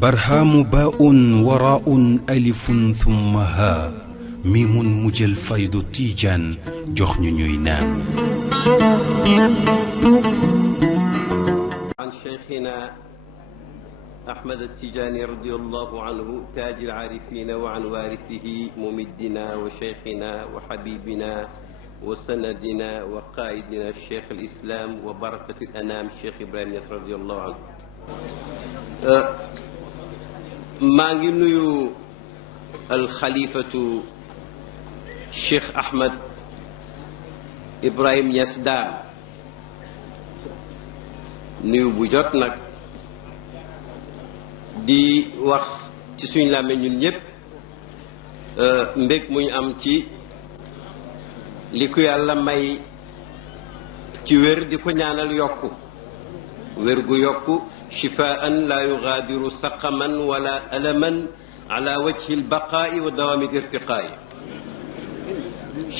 برهام باء وراء ألف ثم ها ميم مجل فيض تيجان جخن نينان عن شيخنا أحمد التيجاني رضي الله عنه تاج العارفين وعن وارثه ممدنا وشيخنا وحبيبنا وسندنا وقائدنا الشيخ الإسلام وبركة الأنام الشيخ إبراهيم ياس رضي الله عنه maa ngi nuyu alxalifatu Cheikh Ahmed Ibrahim Niass Daan nuyu bu jot nag di wax ci suñ làmmiñ ñun ñëpp mbég muñ am ci li ko yàlla may ci wér di ko ñaanal yokku wér gu yokku شفاء لا يغادر سقما ولا ألما على وجه البقاء ودوام الارتقاء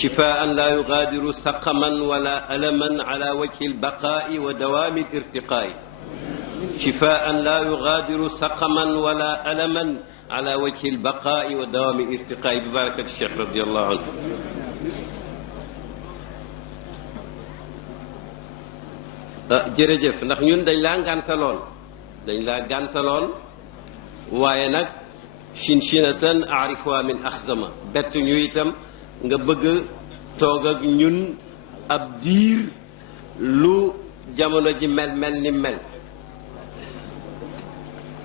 شفاء لا يغادر سقما ولا ألما على وجه البقاء ودوام الارتقاء شفاء لا يغادر سقما ولا ألما على وجه البقاء ودوام الارتقاء ببركة الشيخ رضي الله عنه jërëjëf ndax ñun dañ laa ngàntaloon waaye nag chinchinatan aarifuha min axzama bett ñu itam nga bëgg toog ak ñun ab diir lu jamono ji mel ni mel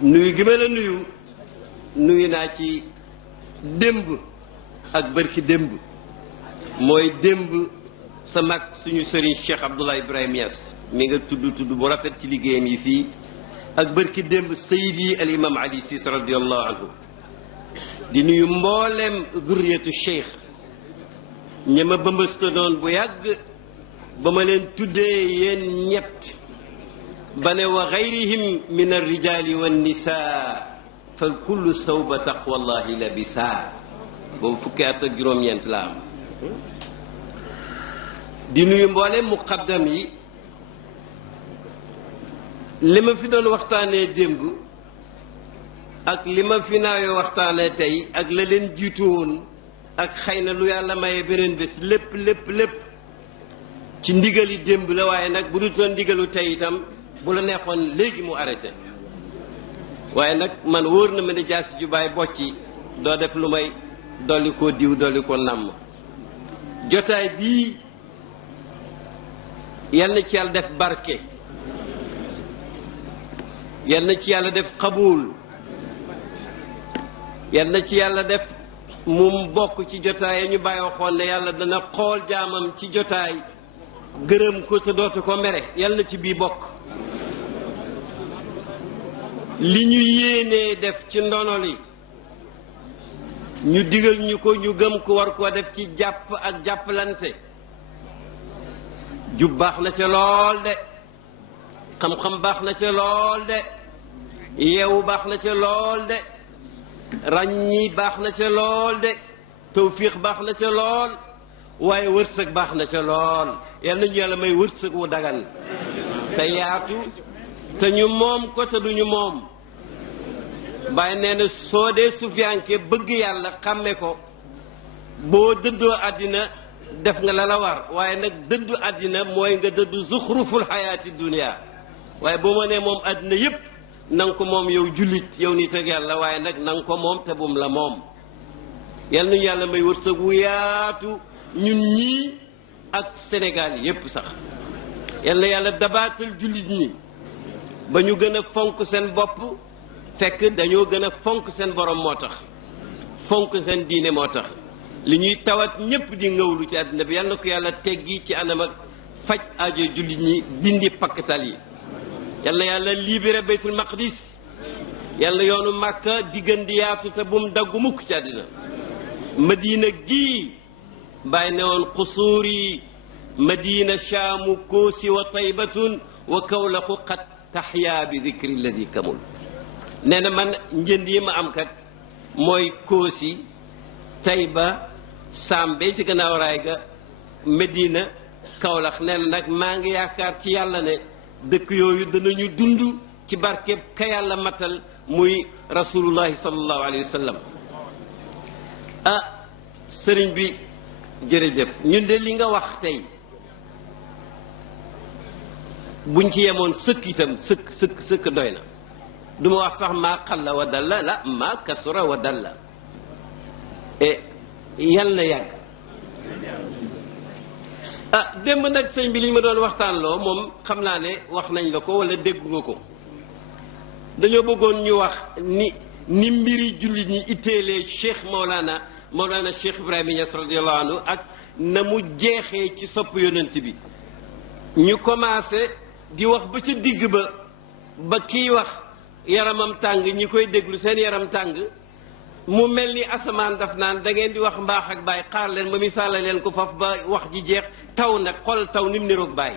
nuyu gi ma la nuyu naa ci démb ak bërki démb mooy démb sa mag suñu sëriñ Cheikh Abdoulaye Ibrahim Niass mi nga tudd bu rafet ci liggéeyam yi fii ak bërki démb Seydi al imam Ali Cissé radiallahu anhu di nuyu mboolem zurriyatu cheikh ña ma bëmbësta doon bu yàgg ba ma leen tuddee yéen ñett ba ne wa gayrihim min arrijali wannisaa fal kullu sawba taqwallahi labisa boobu fukki at ak juróom-ñeent la am di nuyu mboolem muqaddam yi li ma fi doon waxtaanee démb ak li ma fi naawee waxtaanee tey ak la leen jiitu woon ak xëy na lu yàlla maye beneen bés lépp ci ndigali démb la waaye nag bu dutoon ndigalu tey itam bu la neexoon léegi mu arrêté waaye nag man wóor na ma ne jaasi ju baay bocci doo def lu may dolli koo diw dolli ko namm jotaay bii yal na ci yàlla def barke yal na ci yàlla def xabuul yal na ci yàlla def mu bokk ci jotaay ñu bàyyi waxoon ne yàlla dana xool jaamam ci jotaay gërëm ko te dootu ko mere yal na ci bii bokk li ñu yéenee def ci ndono li ñu digal ñu ko ñu gëm ko war koo def ci jàpp ak jàppalante jub baax na ca lool de xam-xam baax na ca lool de yeewu baax na ca lool de ràññi baax na ca lool de tawfiix baax na ca lool waaye wërsëg baax na ca lool yal nañu yàlla may wërsëg wu dagan te yaatu te ñu moom ko te duñu moom bàyyi nee na soo dee sufiyanke bëgg yàlla xàmme ko boo dëddoo àddina def nga la la war waaye nag dëddu àddina mooy nga dëddu zuxruful xayaati dunia waaye boo ma nee moom àddina yépp na nga ko moom yow jullit yow nit ak yàlla waaye nag na nga ko moom te bum la moom yal nañu yàlla may wërsëg wu yaatu ñun ñii ak Sénégal yépp sax yal na yàlla dabaatal jullit ñi ba ñu gën a fonk seen bopp fekk dañoo gën a fonk seen borom moo tax fonk seen diine moo tax li ñuy tawat ñépp di ngawlu ci àddina bi yal na ko yàlla teggi ci anam ak faj aajo jullit ñi dindi pakkatal yi yal na yàlla libéré baytul maqdis yal na yoonu màkka diggan di yaatu te bum daggu mukk ci àddina madina gii bàyyi ne woon xusuuri madina shaamu koosi wa taybatun wa kawlaxu qad taxyaa bi dikri lladi kamul nee na man njënd yi ma am kat mooy koosi tayba saam bee ci gannaaw raay ga medina Kaolack nee na nag maa ngi yaakaar ci yàlla ne dëkk yooyu danañu dund ci barkeb ka yàlla matal muy rasulullahi sallallahu alayhi wa sallam. ah sëriñ bi jërëjëf ñun de li nga wax tey buñ ci yemoon sëkk itam sëkk doy na. du ma wax sax maa xalla wa dalla la maa kasura wa dalla yal na yàgg. ah démb nag sëñ bi li ma doon waxtaan loo moom xam naa ne wax nañ la ko wala dégg nga ko dañoo bëggoon ñu wax ni mbiri jullit ñi itteelee Cheikh Mawlana Cheikh Ibrahima Niass radiyallahu anhu ak na mu jeexee ci sopp yonent bi ñu commencé di wax ba ca digg ba kiy wax yaramam tàng ñi koy déglu seen yaram tàng mu mel ni asamaan daf naan da ngeen di wax mbaax ak baay xaar leen ba misaala leen ko faf ba wax ji jeex taw nag xool taw ni mu niroog baay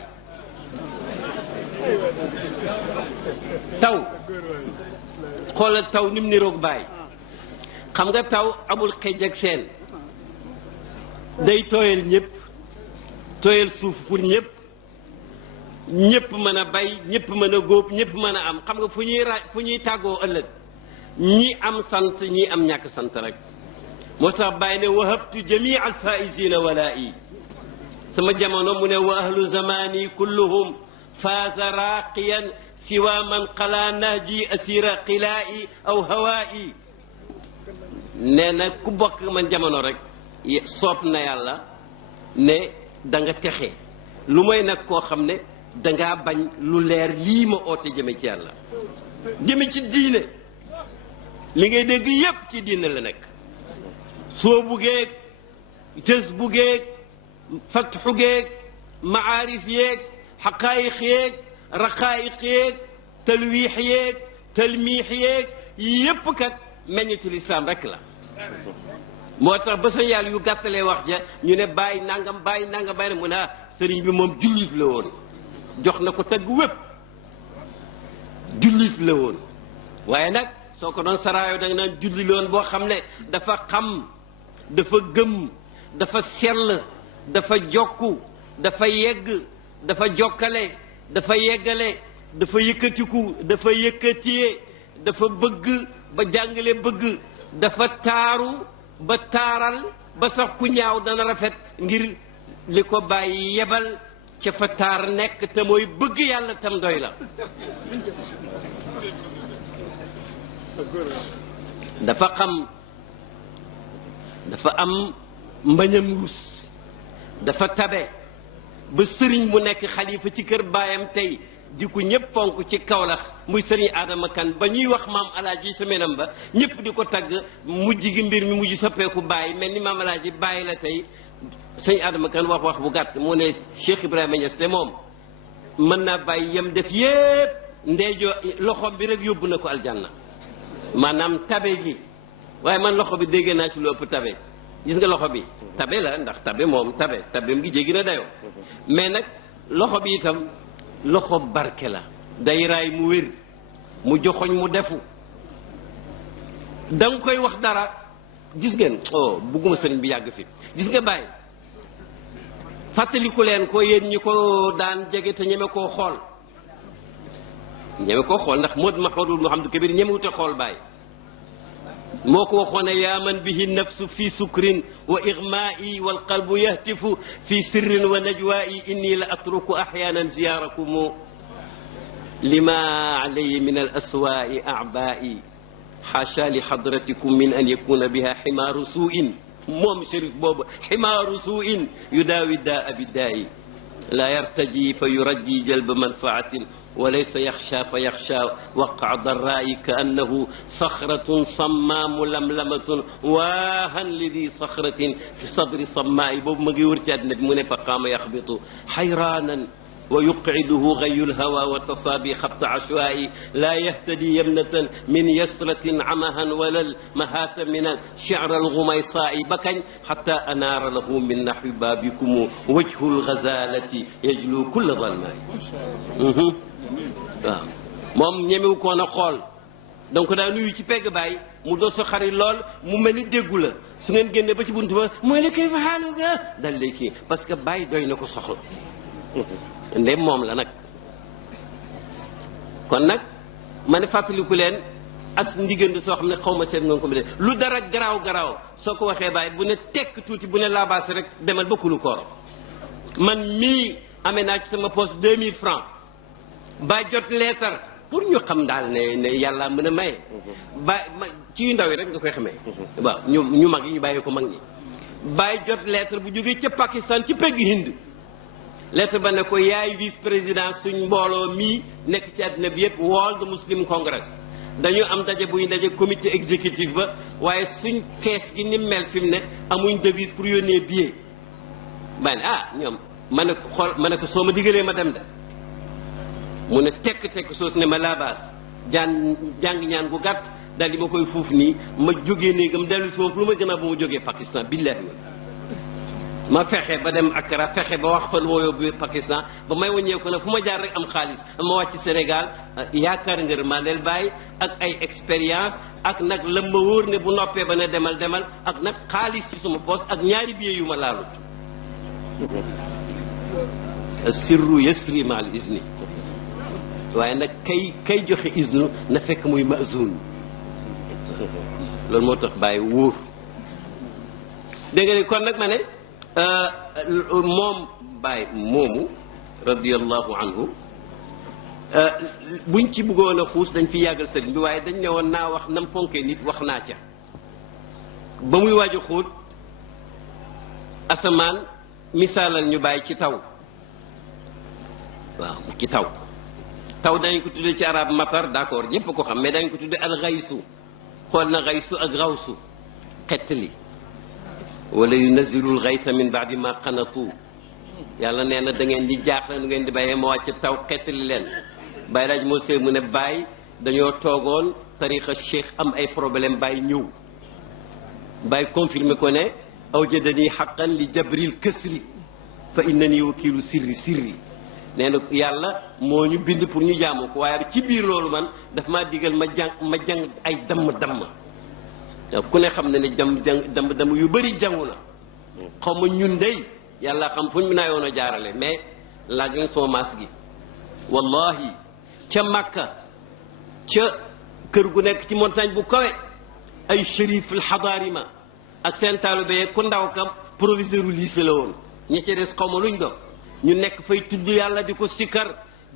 taw xoolal taw ni mu niroog baay xam nga taw amul xëj ak seen day tooyal ñëpp tooyal suuf pour ñëpp mën a bay ñëpp mën a góob ñëpp mën a am xam nga fu ñuy tàggoo ëllëg ñi am sant ñi am ñàkk sant rek moo tax bàyyi ne wahabtu jamii al faisina walaa'i sama jamono mu ne wa ahlu zamani kulluhum faaza raqiyan siwa man qala nahji asira qilaa'i aw hawaa'i nee na ku bokk man jamono rek soob na yàlla ne da nga texe lu mooy nag koo xam ne dangaa bañ lu leer lii ma oote jëme ci yàlla jëme ci diine li ngay dégg yépp ci diine la nekk soo bugeeg tës bugeeg fatxu geeg maarif yeeg xaqaayiq yeeg raqaayiq yeeg talwiix yeeg talmiix yeeg yépp kat meññitul islam rek la moo tax ba sa yàlla yu gàttalee wax ja ñu ne bàyyi nangam bàyyi na mu ne sëriñ bi moom jullit la woon jox na ko tagg wépp jullit la woon waaye nag soo ko doon saraayo da nga naan jullit la woon boo xam ne dafa xam dafa gëm dafa sell dafa jokku dafa yegg dafa jokkale dafa yeggale dafa yëkkatiku dafa yëkkatiyee dafa bëgg ba jàngale bëgg dafa taaru ba taaral ba sax ku ñaaw dana rafet ngir li ko bàyyi yebal ca fa taar nekk te mooy bëgg yàlla tam doy la dafa xam dafa am mbañam rus dafa tabe ba sëriñ mu nekk xalifa ci kër baayam tey di ko ñëpp fonk ci Kaolack muy sëriñ Adama Kan ba ñuy wax maam alaaji semainam ba ñëpp di ko tagg mujj gi mbir mi mujj soppeeku bàyyi mel ni maam alaaji bàyyi la tey sëñ Adama Kan wax bu gàtt mu ne Cheikh Ibrahima Niass de moom mën naa bàyyi yem def yépp ndeejoo loxo bi rek yóbbu na ko aljanna maanaam tabe gi waaye man loxo bi dégg naa ci lu ëpp tabe gis nga loxo bi tabe la ndax tabe moom tabeem gi jéggi na dayoo mais nag loxo bi itam loxo barke la day raay mu wér mu joxoñ mu defu da nga koy wax dara gis ngeen bugguma sëriñ bi yàgg fi gis nga bàyyi fàttaliku leen ko yéen ñi ko daan jege te ñeme koo xool ndax Mahmoud Mouhamadou Kabir ñemewute xool bàyyi moo ko waxoon yaa man bihi nafsu fi sukrin wa igmaa'i wal qalbu yahtifu fi sirrin wa najwaa'i inni la atruku ahyaanan ziyaarakum lima alayya min al aswaa'i a'baa'i xaasha li hadratikum min an yakuna biha ximaaru suu'in moom shérif boobu ximaaru suu'in yudaawi daa biddaa'i laa yartaji fa yurajji jalba manfaatin وليس يخشى فيخشى وقع ضرائي كأنه صخرة صماء ململمة واها لذي صخرة في صدر صماء بوب مغي ورتي النبي من فقام يخبط حيرانا ويقعده غي الهوى وتصابي خبط عشوائي لا يهتدي يمنة من يسرة عمها ولا المهات من شعر الغميصاء بكن حتى أنار له من نحو بابكم وجه الغزالة يجلو كل ظلماء waaw moom ñemewu koon a xool donc daa nuyu ci pegg Baye mu doon sa xarit lool mu mel ni déggu la su ngeen génnee ba ci buntu ba mooy la kay fa xaalu ga dal lay kii parce que Baye doy na ko soxla ndem moom la nag. kon nag ma ne fàttaliku leen as ndiggante soo xam ne xaw ma seet nga ko mu de lu dara garaaw soo ko waxee Baye bu ne tekk tuuti bu ne laabaase rek demal ba kulu kooro man mii amee naa ci sama poste 2000 francs ba jot leetar pour ñu xam daal ne yàlla mën a maye. ba ci yu ndaw yi rek nga koy xamee. waaw ñu mag yi ñu bàyyi ko mag ñi. bàyyi jot lettre bu jógee ca Pakistan ci pegg Hind lettre ba ne ko yaay vice président suñ mbooloo mii nekk ci àddina bi yëpp World Muslim Congress dañu am daje buy daje comité exécutif ba waaye suñ kees gi ni mel fi mu ne amuñ devise pour yónnee billet. ba ne ñoom ma ne ko soo ma digalee ma dem de. mu ne tekk soos ne ma laabaas jàng ñaan gu gàtt daal di ma koy fuuf nii ma jógee néegam dellu si moom lu ma gën a ba ma jógee Pakistan billahi ma fexe ba dem Accra fexe ba wax fa lu ma yóbbu Pakistan ba may wàññeeku ne fu ma jaar rek am xaalis ma wàcc Sénégal yaakaar ngër maa del bàyyi ak ay expérience ak nag la ma wóor ne bu noppee ba ne demal ak nag xaalis ci suma poos ak ñaari billet yu ma laalut sirru yasri ma al izni waaye nag kay joxe isnu na fekk muy mazun loolu moo tax Baye wóor dégg nga ni kon nag ma ne moom Baye moomu radiyallahu anhu buñ ci bëggoon a xuus dañ fi yàggal sëriñ bi waaye dañ ne woon naa wax nam fonkee nit wax naa ca ba muy waaju xóot asamaan misaalal ñu Baye ci taw waaw ci taw dañ ko tuddee ci arab matar d'accord ñëpp ko xam mais dañ ko tuddee al xaysu xool na xaysu ak xawsu xettali wala yunazilu al xaysa min baadi ma qanatu yàlla nee na da ngeen di jaaxle nu ngeen di bàyyee ma wàcc taw xettali leen Baye Laaj moo see mu ne Baye dañoo toogoon tariqa cheikh am ay problème Baye ñëw Baye confirmé ko ne awjadani xaqan li jabril kasri fa innani wakilu sirri nee na yàlla moo ñu bind pour ñu jaamu ko waaye ci biir loolu man daf maa digal ma jàng ay damm ku ne xam ne ne damm yu bëri jàngu na xaw ma ñun dey yàlla xam fu ñu naa yoon a jaarale mais laaj nga soo maas gi wallahi ca Makka ca kër gu nekk ci montagne bu kawe ay shérif al xadaarima ak seen taalibe ku ndaw kam proviseur u lycée la woon ña ca des xaw ma luñ doon ñu nekk fay tudd yàlla di ko sikkar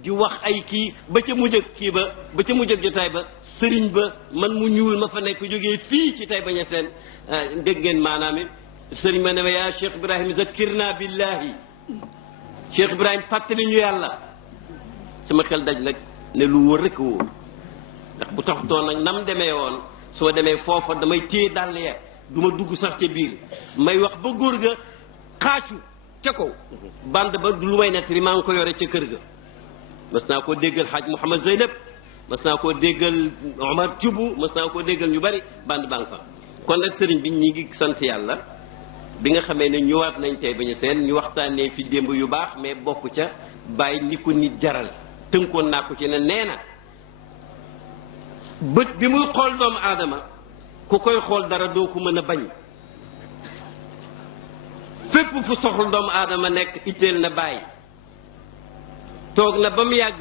di wax ay kii ba ca mujj ak kii ba ca mujj ak jotaay ba sëriñ ba man mu ñuul ma fa nekk jógee fii ci Taïba Niassène dégg ngeen maanaam it sëriñ ma ne ma yaa Cheikh Ibrahim zakkirna billahi Cheikh Ibrahim fàttali ñu yàlla sama xel daj nag ne lu wóor rek a wóor ndax bu taxutoon nag nam demee woon soo demee foofa damay téye dàll ya du ma dugg sax ca biir may wax ba góor ga xaacu ca kaw bande ba du lu may nettali maa ngi ko yore ca kër ga mas naa koo déggal Hadj Mouhamad Zeynab mas naa koo déggal Omar Thioub mas naa koo déggal ñu bari bande baa ngi fa kon nag sëriñ bi ñi ngi sant yàlla bi nga xamee ne ñëwaat nañ Taïba Niassène ñu waxtaanee fi démb yu baax mais bokk ca bàyyi ni ko nit jaral tënkoon naa ko ci ne nee na bët bi muy xool doomu aadama ku koy xool dara doo ko mën a bañ fépp fu soxla doomu aadama nekk itteel na Baye toog na ba mu yàgg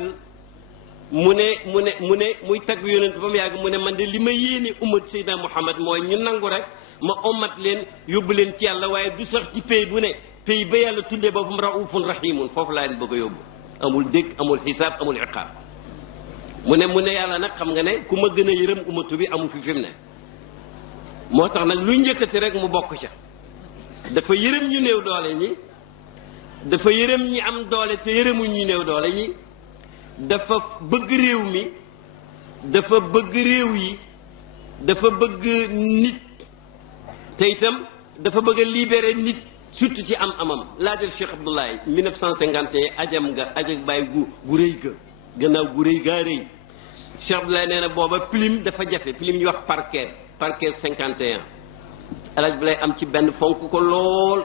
mu ne muy tagg yonent ba mu yàgg mu ne man de li ma yéene ummat Seydina Muhammad mooy ñu nangu rek ma ommat leen yóbbu leen ci yàlla waaye du sax ci pays bu ne pays ba yàlla tuddee boppam raufun rahimun foofu laa leen bëgg a yóbbu amul dégg amul xisaab amul iqaab mu ne yàlla nag xam nga ne ku ma gën a yërëm ummatu bi amu fi mu ne moo tax nag luy njëkkati rek mu bokk ca dafa yërëm ñu néew doole ñi dafa yërëm ñi am doole te yërëmuñ ñu néew doole ñi dafa bëgg réew mi dafa bëgg réew yi dafa bëgg nit te itam dafa bëgg a libérer nit surtout ci amam laajal Cheikh Abdoulaye 1951 ajam nga ajak bàyyi gu rëy ga gannaaw gu rëy gaa rëy Cheikh Abdoulaye nee na booba pilim dafa jafe pilim ñu wax parquet 51 alaj bi lay am ci benn fonk ko lool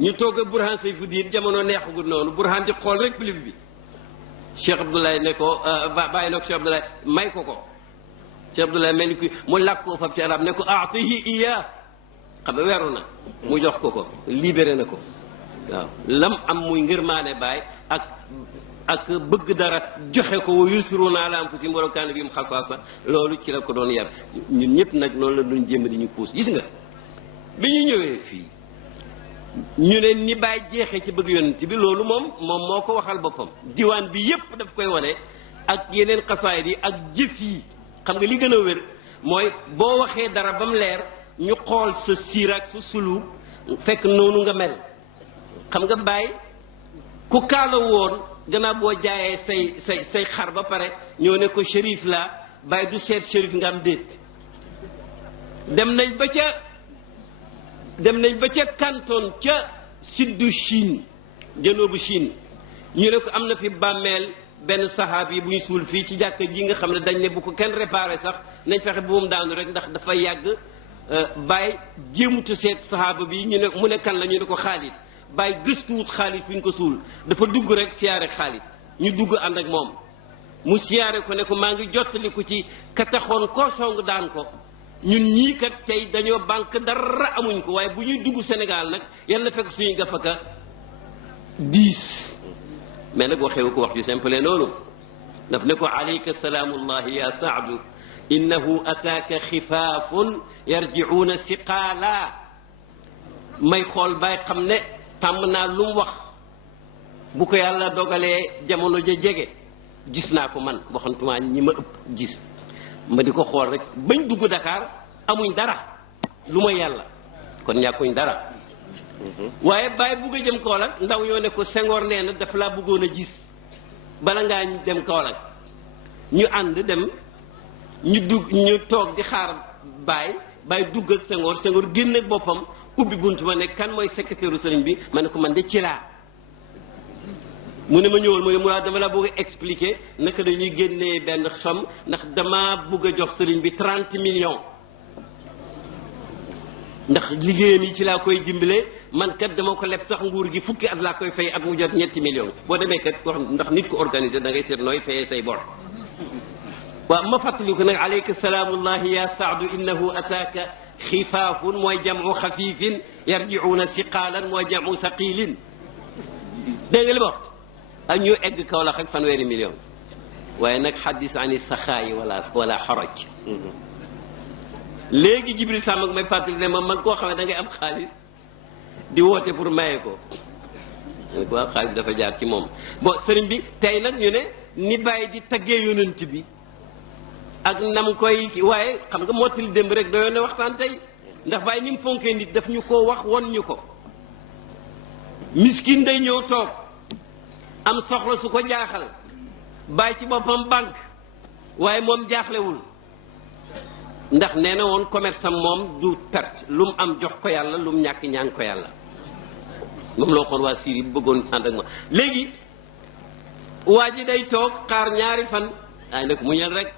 ñu toog a Burhan Sayfuddin jamono neexagul noonu Burhan di xool rek pilim bi Cheikh Abdoulaye ne ko bàyyi na ko Cheikh Abdoulaye may ko Cheikh Abdoulaye mel ni mu làkk ko fab ci arab ne ko aatihi iya xam nga weeru na mu jox ko libéré na ko waaw lam am muy ngërmaane baay ak bëgg dara joxe ko wa yusiruna ala anfusihim wa law kaana bihim xasaasa loolu ci la ko doon yar ñun ñëpp nag noonu la duñ jéem di ñu puus gis nga bi ñu ñëwee fii ñu ne ni baay jeexee ci bëgg yonent bi loolu moom moo ko waxal boppam diwaan bi yépp daf koy wane ak yeneen xasaayid yi ak jëf yi xam nga li gën a wér mooy boo waxee dara ba mu leer ñu xool sa siir ak sa sulu fekk noonu nga mel xam nga baay ku kaala woon gannaaw boo jaayee say xar ba pare ñoo ne ko shérif la baay du seet shérif nga am déet dem nañ ba ca canton ca suddu Chine janoobu Chine ñu ne ko am na fi bàmmeel benn saxaab yi bu ñu suul fii ci jàkka ji nga xam ne dañ ne bu ko kenn réparé sax nañ fexe bu mu daanu rek ndax dafa yàgg bàyyi jéemutu seet saxaaba bi ñu ne mu ne kan la ñu ne ko Xaalid bàyyi gëstuwut Xaalid fi ñu ko suul dafa dugg rek siyaare Xaalid ñu dugg ànd ak moom mu siyaare ko ne ko maa ngi jottali ko ci ka taxoon koo song daan ko ñun ñii kat tey dañoo banque dara amuñ ko waaye bu ñuy dugg Sénégal nag yàlla fekk suñu gafaka 10 mais nag waxewu ko wax ju simple noonu daf ne ko alayka salaamullahi ya saadu innahu ataaka xifaafun yarjicuuna siqaala may xool bay xam ne tàmm naa lu mu wax bu ko yàlla dogalee jamono ja jege gis naa ko man waxantumaa ñi ma ëpp gis ma di ko xool rek bañ dugg Dakar amuñ dara lu ma yàlla kon ñàkkuñ dara waaye bàyyi bugg a jëm Kaolack ndaw yoo ne ko Senghor nee na dafa laa bëggoon a gis bala ngaa dem Kaolack ñu ànd dem ñu toog di xaar bàyyi dugg ak Senghor génn ak boppam ubbi bunt ma ne kan mooy secrétaire sëriñ bi ma ne ko man de ci laa mu ne ma ñëwal mu ne mu dama la bëgg a expliquer naka dañuy génnee benn somme ndax dama bëgg a jox sëriñ bi 30 millions ndax liggéeyam yi ci laa koy dimbale man kat dama ko leb sax nguur gi fukki at laa koy fay at mu jot 3 millions boo demee kat wax ndax nit ko organisé da ngay seet nooy fayee say bor waaw ma fàttali ko nag alayka salaamullahi ya saadu innahu ataaka xifaafun mooy jamu xafiifin yarjicuuna siqaalan mooy jamu saqilin dégg nga li ma wax ak ñu egg Kaolack ak 100 millions waaye nag xaddis ani saxaayi wala xaraj léegi Jibril Samb ak may fàttali ne man koo xam ne da ngay am xaalis di woote pour maye ko waaw xaalis dafa jaar ci moom bon sëriñ bi tey nag ñu ne ni bàyyi di taggee yonent bi ak nam koy waaye xam nga mottali démb rek doyoon na waxtaan tey ndax bàyyi ni mu fonkee nit daf ñu ko wax won ñu ko miskin day ñëw toog am soxla su ko jaaxal bàyyi ci boppam banque waaye moom jaaxlewul ndax nee na woon commerce am moom du perte lu mu am jox ko yàlla lu mu ñàkk ñaan ko yàlla moom loo xoon waa Syrie bu bëggoon ànd ak ma léegi waa ji day toog xaar ñaari fan ay nag mu ñel rek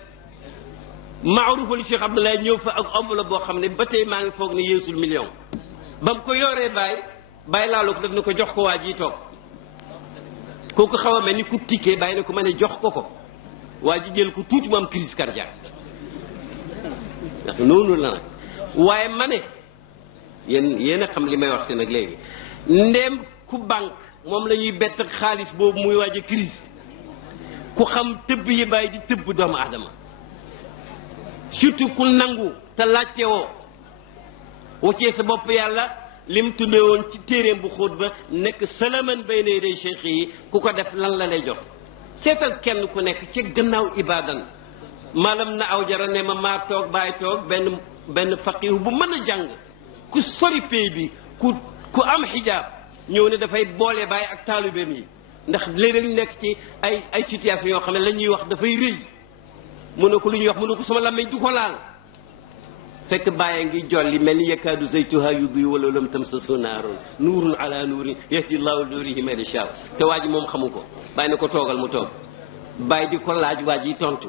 maarufali Cheikh Abdoulaye ñëw fa ak enveloppe boo xam ne ba tey maa ngi foog ne yeesul million ba mu ko yoree bàyyi laalu ko daf ne ko jox ko waa ji toog kooku xaw a mel ni ku tikkee bàyyi ne ko ma ne jox ko waa ji jël ko tuuti mu am crise cardiaque ndax noonu la nag waaye ma ne yéen a xam li may wax si nag léegi ndéem ku banque moom la ñuy bett ak xaalis boobu muy waaj a crise ku xam tëbb yi bàyyi di tëbb doomu aadama surtout ku nangu te laajte woo waccee sa bopp yàlla lim tuddee woon ci téeréem bu xóot ba nekk salaman bayna yaday cheikh yi ku ko def lan la lay jox seetal kenn ku nekk ci gannaaw ibadan malam na aw jara ne ma maa toog bàyyi toog benn faqihu bu mën a jàng ku sori pay bi ku am xijaab ñëw ne dafay boole bàyyi ak taalibeem yi ndax léeg-léeg nekk ci ay situation yoo xam ne la ñuy wax dafay rëy mu ne ko lu ñuy wax mu ne ko sama làmmiñ du ko laal fekk bàyyi ngi jolli mel ni yakaadu zaytuha yudhi walaw lam tamsasu naarun nuurun ala nuurin yahdi llahu nuurihi man yashaa te waa ji moom xamu ko bàyyi ne ko toogal mu toog bàyyi di ko laaj waa ji tontu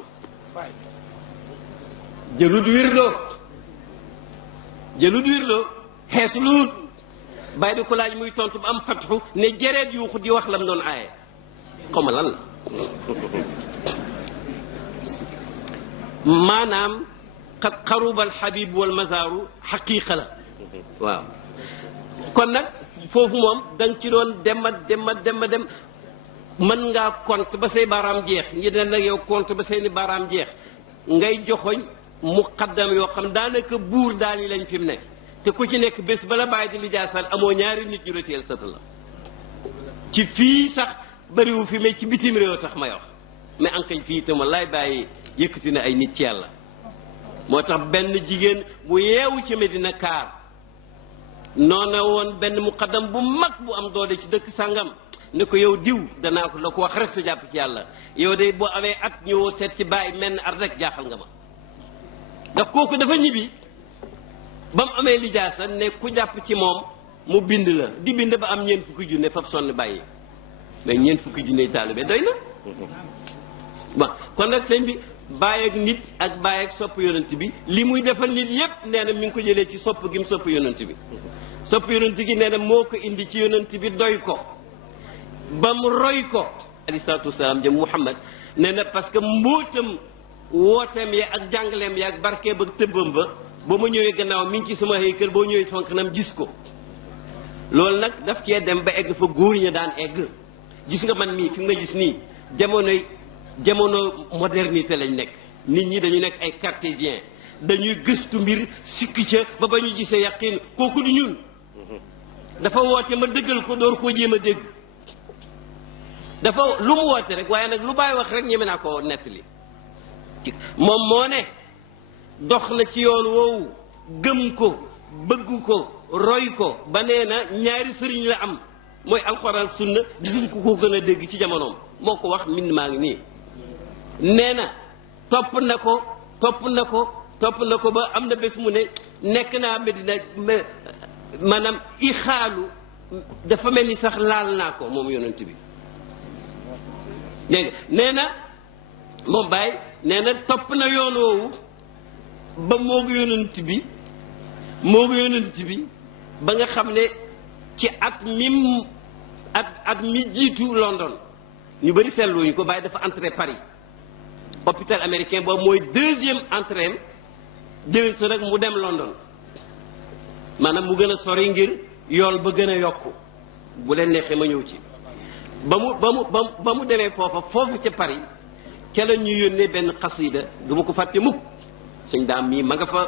jëlut wirdo xeesluut bàyyi di ko laaj muy tontu ba am fatxu ne jëreet yuuxu di wax lam doon aaye xaw ma lan la maanaam xat xarubal xabib wal mazaaru xaqiiqa la waaw kon nag foofu moom da nga ci doon dem mën ngaa compte ba say baaraam jeex ñi ne nag yow compte ba seeni baaraam jeex ngay joxoñ muqaddam yoo xam daanaka buur daal yi lañ fi mu nekk te ku ci nekk bés bala bàyyi di lijaasal amoo ñaari nit ñu la téyel sata la ci fii sax bëriwu fi mais ci bitim réew tax may wax mais ankañ fii itam wallaay bàyyi yëkkati na ay nit ci yàlla moo tax benn jigéen bu yeewu ci Medina Kaar noona woon benn muqaddam bu mag bu am doole ci dëkk sàngam ne ko yow diw danaa ko la ko wax rek sa jàpp ci yàlla yow de boo amee at ñëwoo seet ci bàyyi menn at rek jaaxal nga ma ndax kooku dafa ñibbi ba mu amee lijaasa ne ku jàpp ci moom mu bind la di bind ba am ñeent fukki junne fab sonn bàyyi mais ñeent fukki junne taalibe doy na bon kon nag sëñ bi bàyyi ak nit ak bàyyi ak sopp yonent bi li muy defal nit yépp nee na mi ngi ko jëlee ci sopp gi mu sopp yonent bi sopp yonent gi nee na moo ko indi ci yonent bi doy ko ba mu roy ko alayhi salaatu wasalaam jëm Muhammad nee na parce que mbootam wooteem ya ak jàngaleem ya ak barke ba tëbbam ba ma ñëwee gannaaw mi ngi ci sama xëy kër boo ñëwee sama kanam gis ko loolu nag daf cee dem ba egg fa góor ña daan egg gis nga man mii fi nga gis nii jamono modernité lañ nekk nit ñi dañu nekk ay cartésien dañuy gëstu mbir sikki ca ba ñu gisee yaqin kooku du ñun dafa woote ma dëggal ko door koo jéem a dégg dafa lu mu woote rek waaye nag lu bàyyi wax rek ñeme naa ko nettali moom moo ne dox na ci yoon woowu gëm ko bëgg ko roy ko ba nee na ñaari sëriñ la am mooy alxuraan sunna gisuñ ko gën a dégg ci jamonoom moo ko wax mbind maa ngi nii nee na topp na ko ba am na bés mu ne nekk naa Medina maanaam ixaalu dafa mel ni sax laal naa ko moom yonent bi dégg nga nee na moom Baye nee na topp na yoon woowu ba moogu yonent bi ba nga xam ne ci at mi jiitu London ñu bëri seetluñu ko Baye dafa entré Paris hôpital américain boobu mooy deuxième entrée déwén sa nag mu dem London maanaam mu gën a sori ngir yool ba gën a yokku bu leen neexee ma ñëw ci ba mu demee foofu ca Paris ca la ñu yónnee benn xasida du ma ko fàtte mukk sëñ daam mii ma nga fa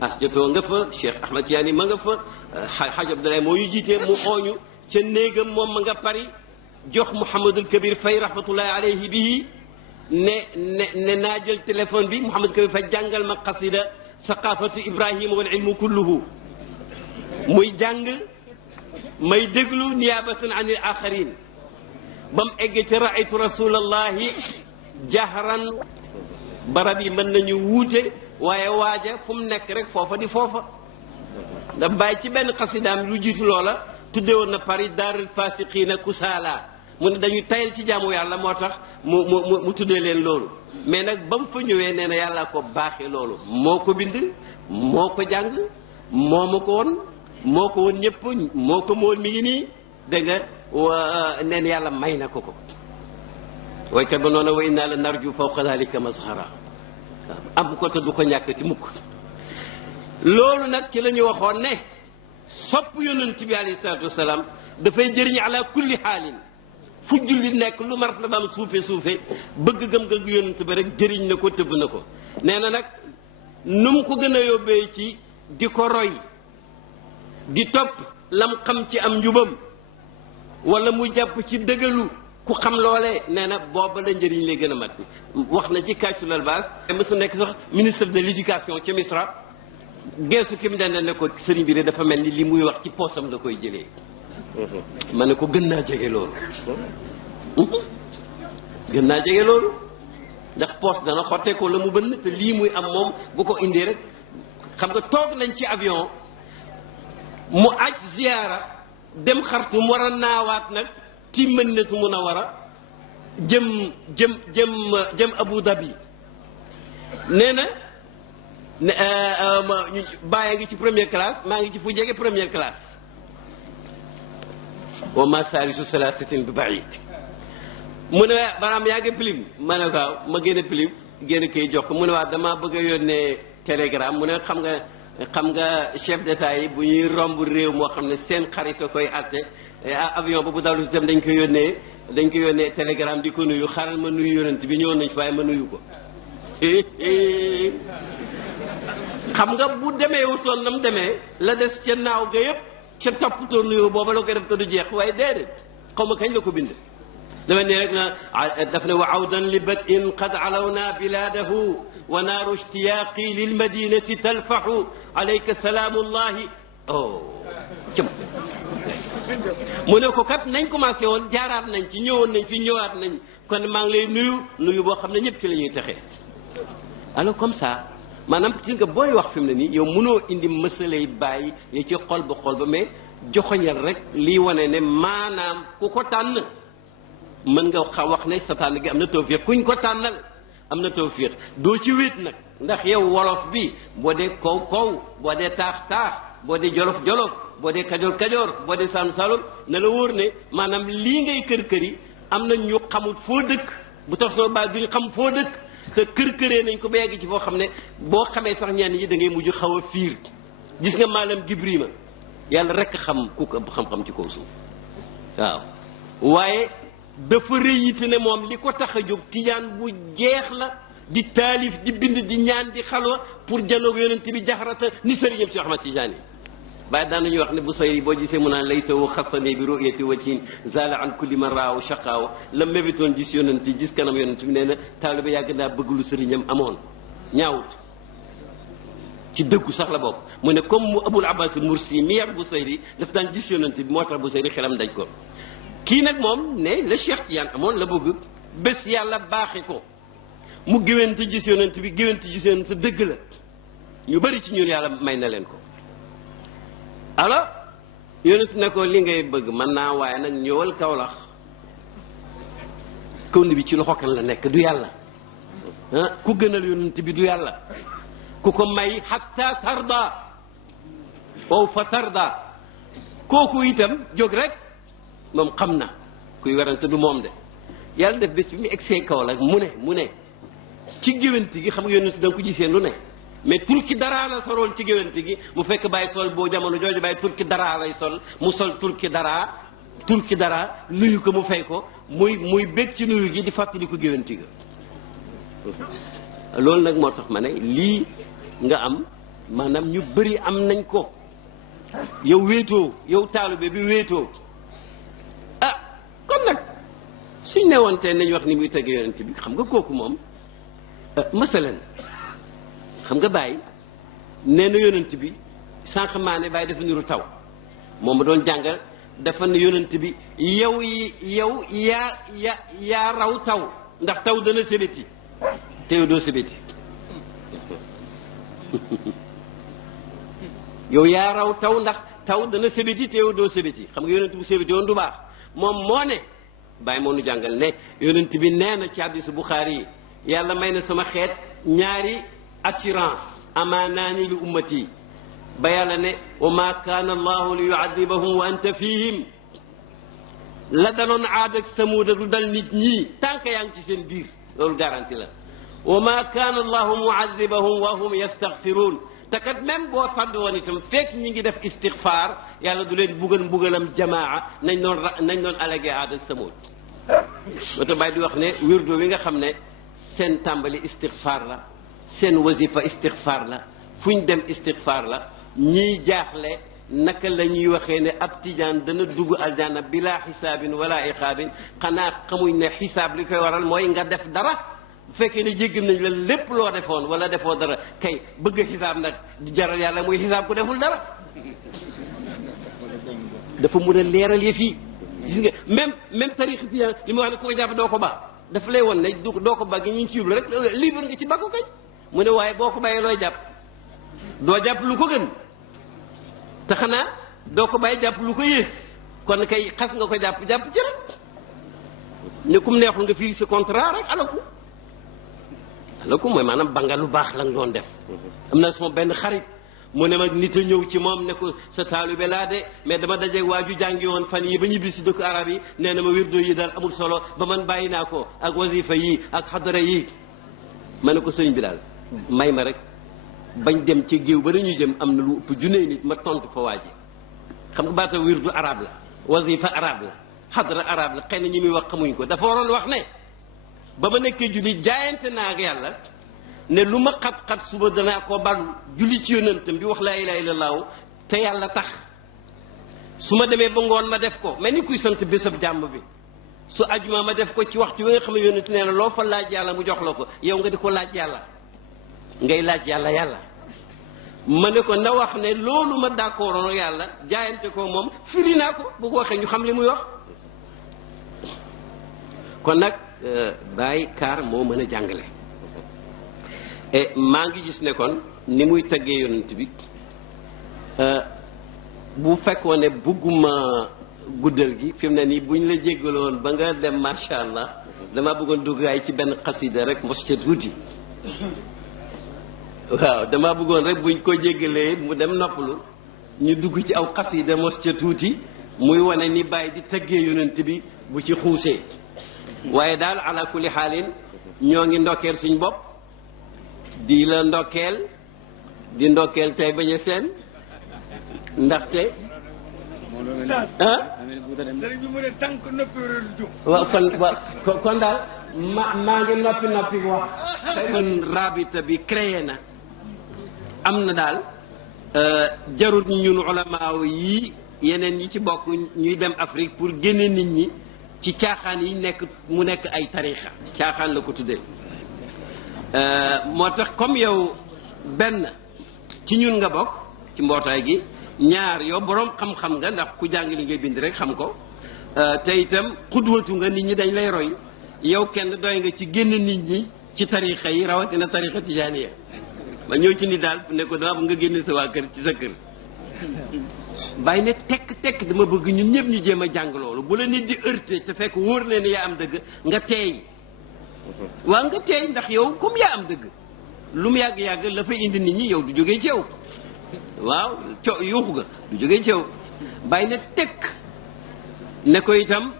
asjatoo nga fa Cheikh Ahmad Tidiane ma nga fa Hadj Abdoulaye moo ñu jiitee mu xooñu ca néegam moom ma nga Paris jox Mouhamadul Kabir Fay rahmatullahi alayhi bii ne naa jël téléphone bi Mouhamadul Kabir Fay jàngal ma xasida saqafatu Ibrahima wal ilmu kulluhu muy jàng may déglu niyaabatan anil axarin ba mu egg ci raaytu rasulallahi jahran barab yi mën nañu wuute waaye waaja fu mu nekk rek foofa di foofa da bàyyi ci benn xasidaam lu jiitu loola tudde woon na Paris daarul fasiqiina kusaala mu ne dañuy tayal ci jaamu yàlla moo tax mu tuddee leen loolu mais nag ba mu fa ñëwee nee na yàlla ko baaxee loolu moo ko bind moo ko jàng moo ma ko woon ñëpp moo ko moon mi ngi nii dégg nga neen yàlla may na ko waykat ba noonu wa inna la narju fawqa dalika mazhara am ko te du ko ñàkkati mukk loolu nag ci la ñu waxoon ne sopp yonent bi alayhi salaatu wasalaam dafay jëriñ ala kulli xaalin fu julli nekk lu martabaam suufe bëgg gëm-gëm yonent bi rek jëriñ na ko tëbb na ko nee na nag nu mu ko gën a yóbbee ci di ko roy di topp lam xam ci am njubam wala mu jàpp ci dëggalu ku xam loolee nee na booba la njëriñ lay gën a mat wax na ci Kashful Albas mësu nekk sax ministre de l'éducation ci Misra geesu ki mu dende ne ko sëriñ bi de dafa mel ni li muy wax ci poosam la koy jëlee ma ne ko gën naa jege loolu ndax poos dana xotte ko la mu bënn te lii muy am moom bu ko indi rek xam nga toog nañ ci avion mu aj ziyaara dem Xartum war a naawaat nag ci Madinatu Munawwara jëm Abu Dhabi nee na bàyyi ngi ci première classe maa ngi ci fu jege première classe wa ma salisu salasatin bi baid mu ne baraam yaa ngi pilim ma ne waaw ma génne pilim génne kay jox ko mu ne waaw damaa bëgg a yónnee télégramme mu ne xam nga chef d'état yi bu ñuy romb réew moo xam ne seen xarit a koy àtte avion ba bu dawlu si dem dañ ko yónnee télégramme di ko nuyu xaaral ma nuyu yonent bi ñëwoon nañ fi waaye ma nuyu ko xam nga bu demee wutoon na mu demee la des ca naaw ga yëpp ca toppatoo nuyu booba la koy def te du jeex waaye déedéet xaw ma kañ la ko bind dama ne rek na daf ne wa awdan li bat in qad alawna biladahu wa naaru ishtiyaaqi lil madinati talfaxu alayka salaamullahi cëm mu ne ko kat nañ commencé woon jaaraat nañ ci ñëwoon nañ fi ñëwaat nañ kon maa ngi lay nuyu boo xam ne ñëpp ci la ñuy texee alors comme ça maanaam ci nga booy wax fi mu ne nii yow mënoo indi mësalay bàyyi ya ci xol ba mais joxoñal rek lii wane ne maanaam ku ko tànn mën nga wax ne sa tànn gi am na tawfiq kuñ ko tànnal am na tawfiq doo ci wéet nag ndax yow wolof bi boo dee kaw boo dee taax boo dee jolof boo dee kajoor boo dee saalum na la wóor ne maanaam lii ngay kër yi am na ñu xamut foo dëkk bu tax soo baa duñu xam foo dëkk te këree nañ ko ba yegg ci foo xam ne boo xamee sax ñenn ñi da ngay mujj xaw a fiir gis nga maalam Jibrima yàlla rek xam ku ko xam-xam ci kaw suuf waaw waaye dafa rëyite ne moom li ko tax a jóg tijaan bu jeex la di taalif di bind di ñaan di xalwa pour janoog yonent bi jaxarata ni sëriñam si Ahmad Tijaan yi bàyyi daan nañu wax ne bu sayri boo gisee mu naan laytawu xasane bi ru'yati wajhin zala an kulli man raaw shaqaaw la mébétoon gis yonent yi gis kanam yonent bi nee na taalibe yàgg naa bëgg lu sëriñam amoon ñaawut ci dëggu sax la bokk mu ne comme mu Abul Abbas Mursi mi yar bu sayri daf daan gis yonent bi moo tax bu sayri xelam daj ko kii nag moom ne la Cheikh Tidiane amoon la bëgg bés yàlla baaxe ko mu géwénte gis yonent bi géwénte gis yonent dëgg la ñu bari ci ñun yàlla may na leen ko alors yonent ne ko li ngay bëgg mën naa waaye nag ñëwal Kawlax kawn bi ci loxo kan la nekk du yàlla ku gënal yonent bi du yàlla ku ko may hatta tarda aw fa tarda kooku itam jóg rek moom xam na kuy werante du moom de yàlla def bés bi mu egsee Kawlax mu ne ci géwénte gi xam nga yonent da nga ko gisee lu ne mais turki daraa la soloon ci géwénte gi mu fekk bàyyi sol boo jamono jooju bàyyi turki daraa lay sol mu sol turki daraa nuyu ko mu fay ko muy bég ci nuyu gi di fàttali ko géwénte gi loolu nag moo tax ma ne lii nga am maanaam ñu bëri am nañ ko yow wéetoo yow taalibe bi wéetoo kon nag suñ ne woon tey nañ wax ni muy teg yonent bi xam nga kooku moom masalan xam nga Baye nee na yonent bi sànq maa ne Baye dafa niru taw moom ma doon jàngal dafa ne yonent bi yow yaa raw taw ndax taw dana sebeti te yow doo sebeti yow yaa raw taw ndax taw dana sebeti te yow doo sebeti xam nga yonent bu sebeti woon du baax moom moo ne Baye moo nu jàngal ne yonent bi nee na ci hadiisu Buxaari yi yàlla may na sama xeet ñaari assurance amaanaani li ummati ba yàlla ne wa ma kaana allahu li yuadibahum wa anta fihim la daloon aad ak samuuda du dal nit ñi tant que yaa ngi ci seen biir loolu garanti la wa ma kaana allahu muadibahum wa hum yastaghfiruun te kat même boo fàdd woon itam fekk ñi ngi def istixfaar yàlla du leen mbugalam jamaa nañ doon allégué aad ak samuud wata bàyyi di wax ne wirdo wi nga xam ne seen tàmbali istixfaar la seen wasifa istixfaar la fu ñu dem istixfaar la ñiy jaaxle naka la ñuy waxee ne ab tijaan dana dugg aljana bila xisaabin wala iqaabin xanaa xamuñ ne xisaab li koy waral mooy nga def dara bu fekkee ne jégg nañ la lépp loo defoon wala defoo dara kay bëgg xisaab nag di jaral yàlla muy xisaab ku deful dara dafa mun a leeral yëf yi gis nga même tarix tijaan li ma wax ne ku ko jàpp doo ko baax dafa lay won ne doo ko bàgg ñu ngi ci yublu rek libre nga ci bàkku kañ mu ne waaye boo ko bàyyee looy jàpp doo jàpp lu ko gën te xanaa doo ko bàyyi jàpp lu ko yées kon kay xas nga ko jàpp ci rek ne kum neexul nga fii si contrat rek alaku mooy maanaam banga lu baax la nga doon def am na sama benn xarit mu ne ma nit a ñëw ci moom ne ko sa taalibe laa de mais dama dajeeg waa ju jàngi woon fan yi ba ñibbi si dëkku arab yi nee na ma wirdo yi daal amul solo ba man bàyyi naa ko ak wasifa yi ak xadara yi ma ne ko sëriñ bi daal may ma rek bañ dem ci géew ba dañuy jëm am na lu ëpp junne nit ma tontu fa waa ji xam nga baata wirdu arab la wazifa arab la xadra arab la xëy na ñi muy wax xamuñ ko dafa waroon wax ne ba ma nekkee julli jaayante naa ak yàlla ne lu ma xat-xat suba danaa ko balu julli ci yonentam bi wax laa ilaaha illallaah te yàlla tax su ma demee ba ngoon ma def ko mel ni kuy sant bésab jàmm bi su ajuma ma def ko ci waxtu wi nga xam ne yonent nee na loo fa laaj yàlla mu jox la ko yow nga di ko laaj yàlla ngay laaj yàlla yàlla ma ne ko na wax ne loolu ma d'accord yàlla jaayante ko moom firi naa ko bu ko waxee ñu xam li muy wax kon nag Baye Kaar moo mën a jàngale et maa ngi gis ne kon ni muy tëggee yonent bi bu fekkoon ne bugguma guddal gi fi mu ne nii buñ la jéggaloon ba nga dem macha allah dama bëggoon duggaay ci benn xasida rek mos ca tuuti waaw dama bëggoon rek buñ ko jéggalee mu dem noppalu ñu dugg ci aw xasida mos ca tuuti muy wane ni Baye di tëggee yonent bi bu ci xuusee waaye daal ala kulli xaalin ñoo ngi ndokkeel suñ bopp di la ndokkeel di ndokkeel tey bañ a seen ndaxte waaw kon daal maa ngi noppi wax kon rabita bi créé na am na daal jarut ñun ulamaaw yi yeneen yi ci bokk ñuy dem Afrique pour génne nit ñi ci caaxaan yi nekk mu nekk ay tarixa caaxaan la ko tuddee moo tax comme yow benn ci ñun nga bokk ci mbootaay gi ñaar yow boroom xam-xam nga ndax ku jàng li ngay bind rek xam ko te itam xudwatu nga nit ñi dañ lay roy yow kenn doy nga ci génn nit ñi ci tarixa yi rawatina tarixa tijaaniya ma ñëw ci ni daal ne ko dama bëgg nga génne sa waa kër ci sa kër bàyyi ne tekk dama bëgg ñun ñëpp ñu jéem a jàng loolu bu la nit di heurté te fekk wóor leen yaa am dëgg nga teey waaw nga teey ndax yow comme yaa am dëgg lu mu yàgg-yàgg la fay indi nit ñi yow du jógee ci yow waaw yuuxu ga du jógee ci yow bàyyi ne tekk ne ko itam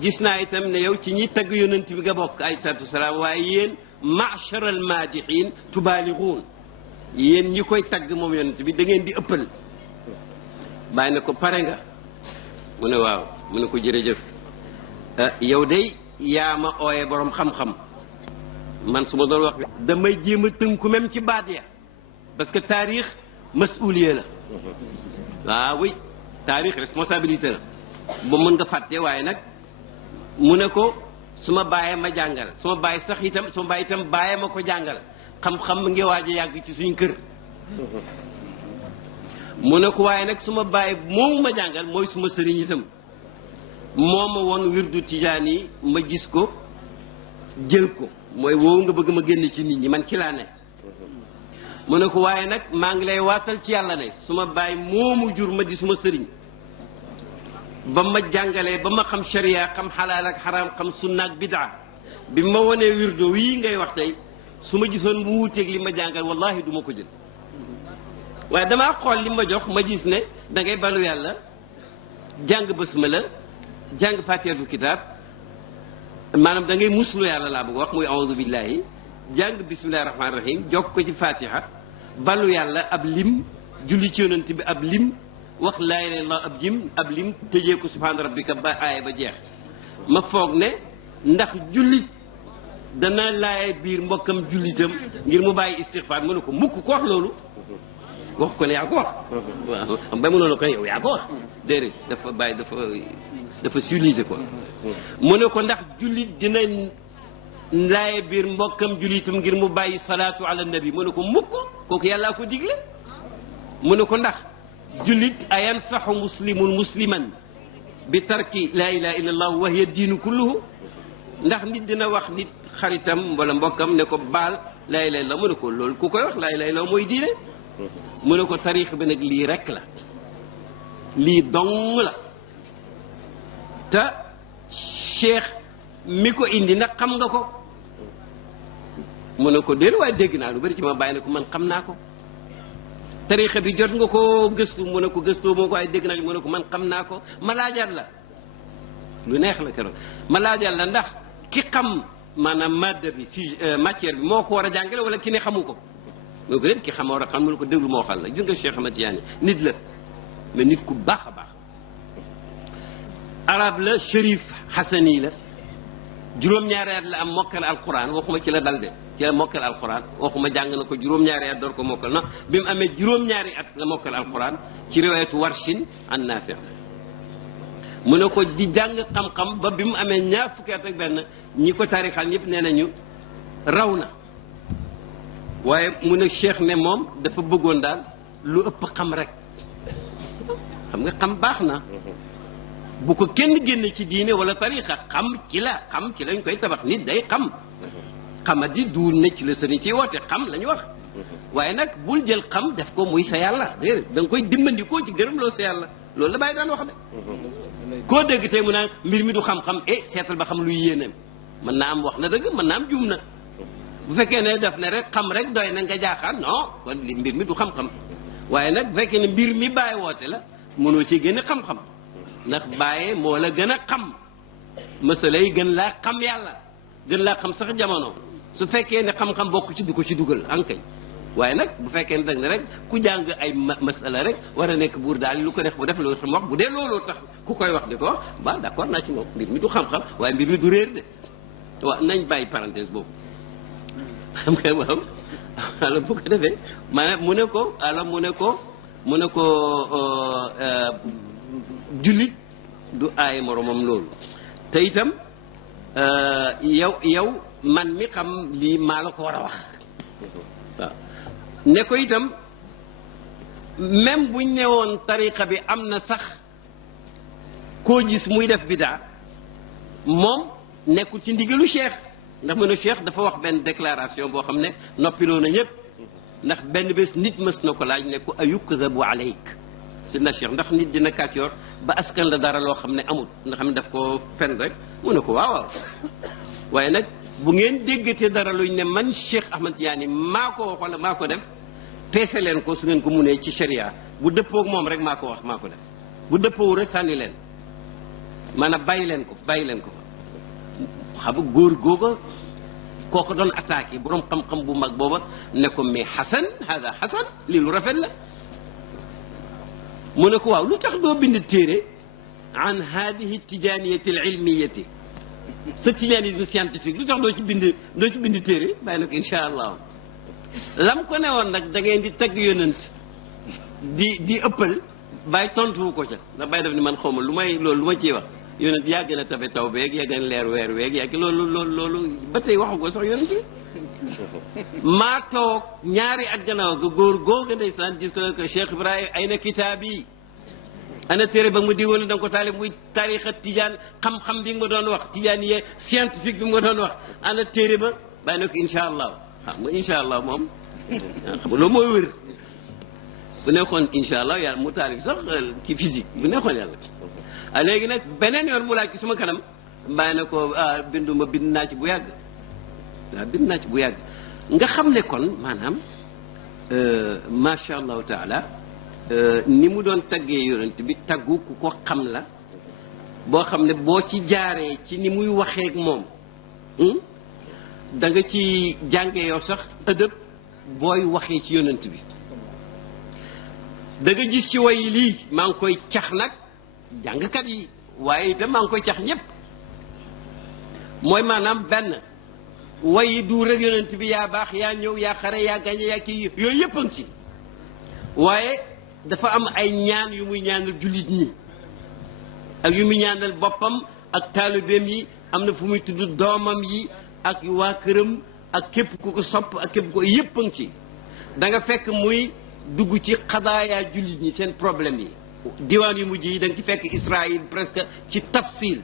gis naa itam ne yow ci ñi tagg yonent bi nga bokk ay salaatu salaam waaye yéen ma'sharal maadihin tubaalixuun yéen ñi koy tagg moom yonent bi da ngeen di ëppal bàyyi na ko pare nga mu ne waaw mu ne ko jërëjëf yow day yaa ma ooye borom xam-xam man su ma doon wax damay jéem a tënku même ci baat ya parce que taarix masuuliya la waaw oui taarix responsabilité la ba mën nga fàtte waaye nag mu ne ko su ma bàyyee ma jàngal su ma bàyyi sax itam su ma bàyyi itam bàyyee ma ko jàngal xam-xam ngi waaj a yàgg ci suñ kër mu ne ko waaye nag su ma bàyyi moomu ma jàngal mooy suma sëriñ itam moo ma woon wirdu tijaan yi ma gis ko jël ko mooy woowu nga bëgg ma génn ci nit ñi man ci laa ne mu ne ko waaye nag maa ngi lay waatal ci yàlla ne su ma bàyyi moomu jur ma di suma sëriñ ba ma jàngalee ba ma xam sharia xam xalaal ak xaraam xam sunna ak bidaa bi ma wanee wirdo wii ngay wax tey su ma gisoon mu wuuteeg li ma jàngal wallahi du ma ko jël waaye damaa xool li ma jox ma gis ne da ngay balu yàlla jàng basmala jàng fatihatul kitab maanaam da ngay muslu yàlla laa bëgg wax muy a'udhu billahi jàng bismillahi rahmaani rahim jokk ko ci fatiha balu yàlla ab lim julli ci yonent bi ab lim wax laa ilaaha illallaah ab lim tëjee ko subhaana rabbika ba aaya ba jeex ma foog ne ndax jullit dana laay biir mbokkam jullitam ngir mu bàyyi istixfaar mënu ko mukk ko wax loolu wax ko ne yaa ko wax waaw ba mënoon ko yow yaa ko wax déedéet dafa bàyyi dafa civilisé quoi mu ne ko ndax jullit dina laay biir mbokkam jullitam ngir mu bàyyi salaatu ala nabi mu ne ko mukk kooku yàllaa ko digle mu ne ko ndax jullit ayan saxu muslimun musliman bi tarki laa ilaha illa allah wa hiya diinu kulluhu ndax nit dina wax nit xaritam wala mbokkam ne ko baal laa ilaha illa mu ne ko loolu ku koy wax laa ilaha illa mooy diine mu ne ko tariix bi nag lii rekk la lii dong la te cheikh mi ko indi nag xam nga ko mu ne ko déet waaye dégg naa lu bari ci ma bàyyi ne ko man xam naa ko tariixa bi jot nga ko gëstu mu ne ko gëstoo moo ko waaye dégg naa mu ne ko man xam naa ko ma laajal la lu neex la keroog ma laajal la ndax ki xam maanaam madde bi si matière bi moo ko war a jàngale wala ki ne xamu ko mu ne ko déet ki xam war a xam mu ne ko déglu ma waxal la gis nga Cheikh Ahmad Tidiane nit la mais nit ku baax a baax arab la Chérif Hassani la juróom-ñaari at la am mokkal alquran waxuma ci la dal de ci la mokkal alquran waxuma jàng na ko juróom-ñaari at door ko mokkal na bi mu amee juróom-ñaari at la mokkal alquran ci riwaayatu warshin an Naafi mu ne ko di jàng xam-xam ba bi mu amee ñaar fukki at ak benn ñi ko taarixal ñëpp nee nañu raw na waaye mu ne cheikh ne moom dafa bëggoon daal lu ëpp xam rek xam nga xam baax na bu ko kenn génne ci diine wala tariqa xam ci lañ koy tabax nit day xam xamadi duul ne ci la sëriñ ci woote xam la ñu wax waaye nag bul jël xam def ko muy sa yàlla déedéet da nga koy dimbandikoo ci gërëm loo sa yàlla loolu la bàyyi daan wax de koo dégg tey mu naan mbir mi du xam-xam seetal ba xam luy yéeneem mën naa am wax na dëgg mën naa am juum na bu fekkee ne def ne rek xam rek doy na nga jaaxaan non kon mbir mi du xam-xam waaye nag bu fekkee ne mbir mi bàyyi woote la mënoo ci gën a xam-xam ndax bàyyi moo la gën a xam mësala yi gën laa xam yàlla gën laa xam sax jamono su fekkee ne xam-xam bokk ci du ko ci dugal ankay waaye nag bu fekkee ne dag ne rek ku jàng ay masala rek war a nekk buur daal lu ko def bu def loolu xam wax bu dee looloo tax ku koy wax di ko wax ba d'accord naa ci moom mbir mi du xam-xam waaye mbir mi du réer de waaw nañ bàyyi parenthèse boobu xam nga waaw alors bu ko defee maanaam mu ne ko jullit du aay moromam loolu te itam yow man mi xam lii maa la ko war a wax waaw ne ko itam même buñ newoon tariqa bi am na sax koo gis muy def bidaa moom nekkul ci ndigalu cheikh ndax mu ne cheikh dafa wax benn déclaration boo xam ne noppiloo na ñëpp ndax benn bés nit mës na ko laaj ne ko ayukzabu alayk si na cheikh ndax nit dina kàccoor ba askan la dara loo xam ne amul nga xam ne daf ko fen rek mu ne ko waaw waaye nag bu ngeen déggatee dara luñ ne man Cheikh Ahmad Tidiane maa ko wax wala maa ko def peese leen ko su ngeen ko munee ci sharia bu dëppoog moom rek maa ko wax maa ko def bu dëppoowu rek sànni leen maanaam bàyyi leen ko xam nga góor googa kooko doon attaqué boroom xam-xam bu mag booba ne ko mais Hassan hada Hassan lii lu rafet la mu ne ko waaw lu tax doo bind téere an hadihi tijaniyati al ilmiyati sa tijanisme scientifique lu tax doo ci bind téere bàyyi na ko insha allah lam ko ne woon nag da ngeen di tagg yonent di ëppal bàyyi tontuwu ko ca ndax bàyyi def ni man xaw ma lu ma ciy wax yonent yaa gën a tabe taw beeg yaa gën a leer weer weeg yaa loolu ba tey waxu ko sax yonent maa toog ñaari at gannaaw ga góor googa ndeysaan gis ko Cheikh Ibrahima ay na kitaab yi ana téere ba mu digoon da nga ko taalif muy tariqa tijaan xam-xam bi nga ma doon wax tijaan yee scientifique bi nga ma doon wax ana téere ba bàyyi na ko insha allah xam nga insha allah moom xam nga loolu mooy wér bu nekkoon insha allah yàlla mu taalif sax ci physique bu nekkoon yàlla léegi nag beneen yoon mu laaj ci sama kanam bàyyi na ko bind naa ci bu yàgg waaw bind naa ci bu yàgg nga xam ne kon maanaam macha allahu taala ni mu doon taggee yonent bi taggu ku ko xam la boo xam ne boo ci jaaree ci ni muy waxeek moom da nga ci jàngee yow sax ëdëb booy waxee ci yonent bi da nga gis ci way lii maa ngi koy cax nag jàngkat yi waaye itam maa ngi koy cax ñëpp mooy maanaam benn way yi du rek yonent bi yaa baax yaa ñëw yaa xare yaa gañe yaa kii yooyu yëpp a ngi ci waaye dafa am ay ñaan yu muy ñaanal jullit ñi ak yu muy ñaanal boppam ak taalibeem yi am na fu muy tudd doomam yi ak waa këram ak képp ku ko sopp ak képp ko yëpp a ngi ci da nga fekk muy dugg ci xadaayaa jullit ñi seen problème yi diwaan yu mujj yi da nga ci fekk Israël presque ci tafsil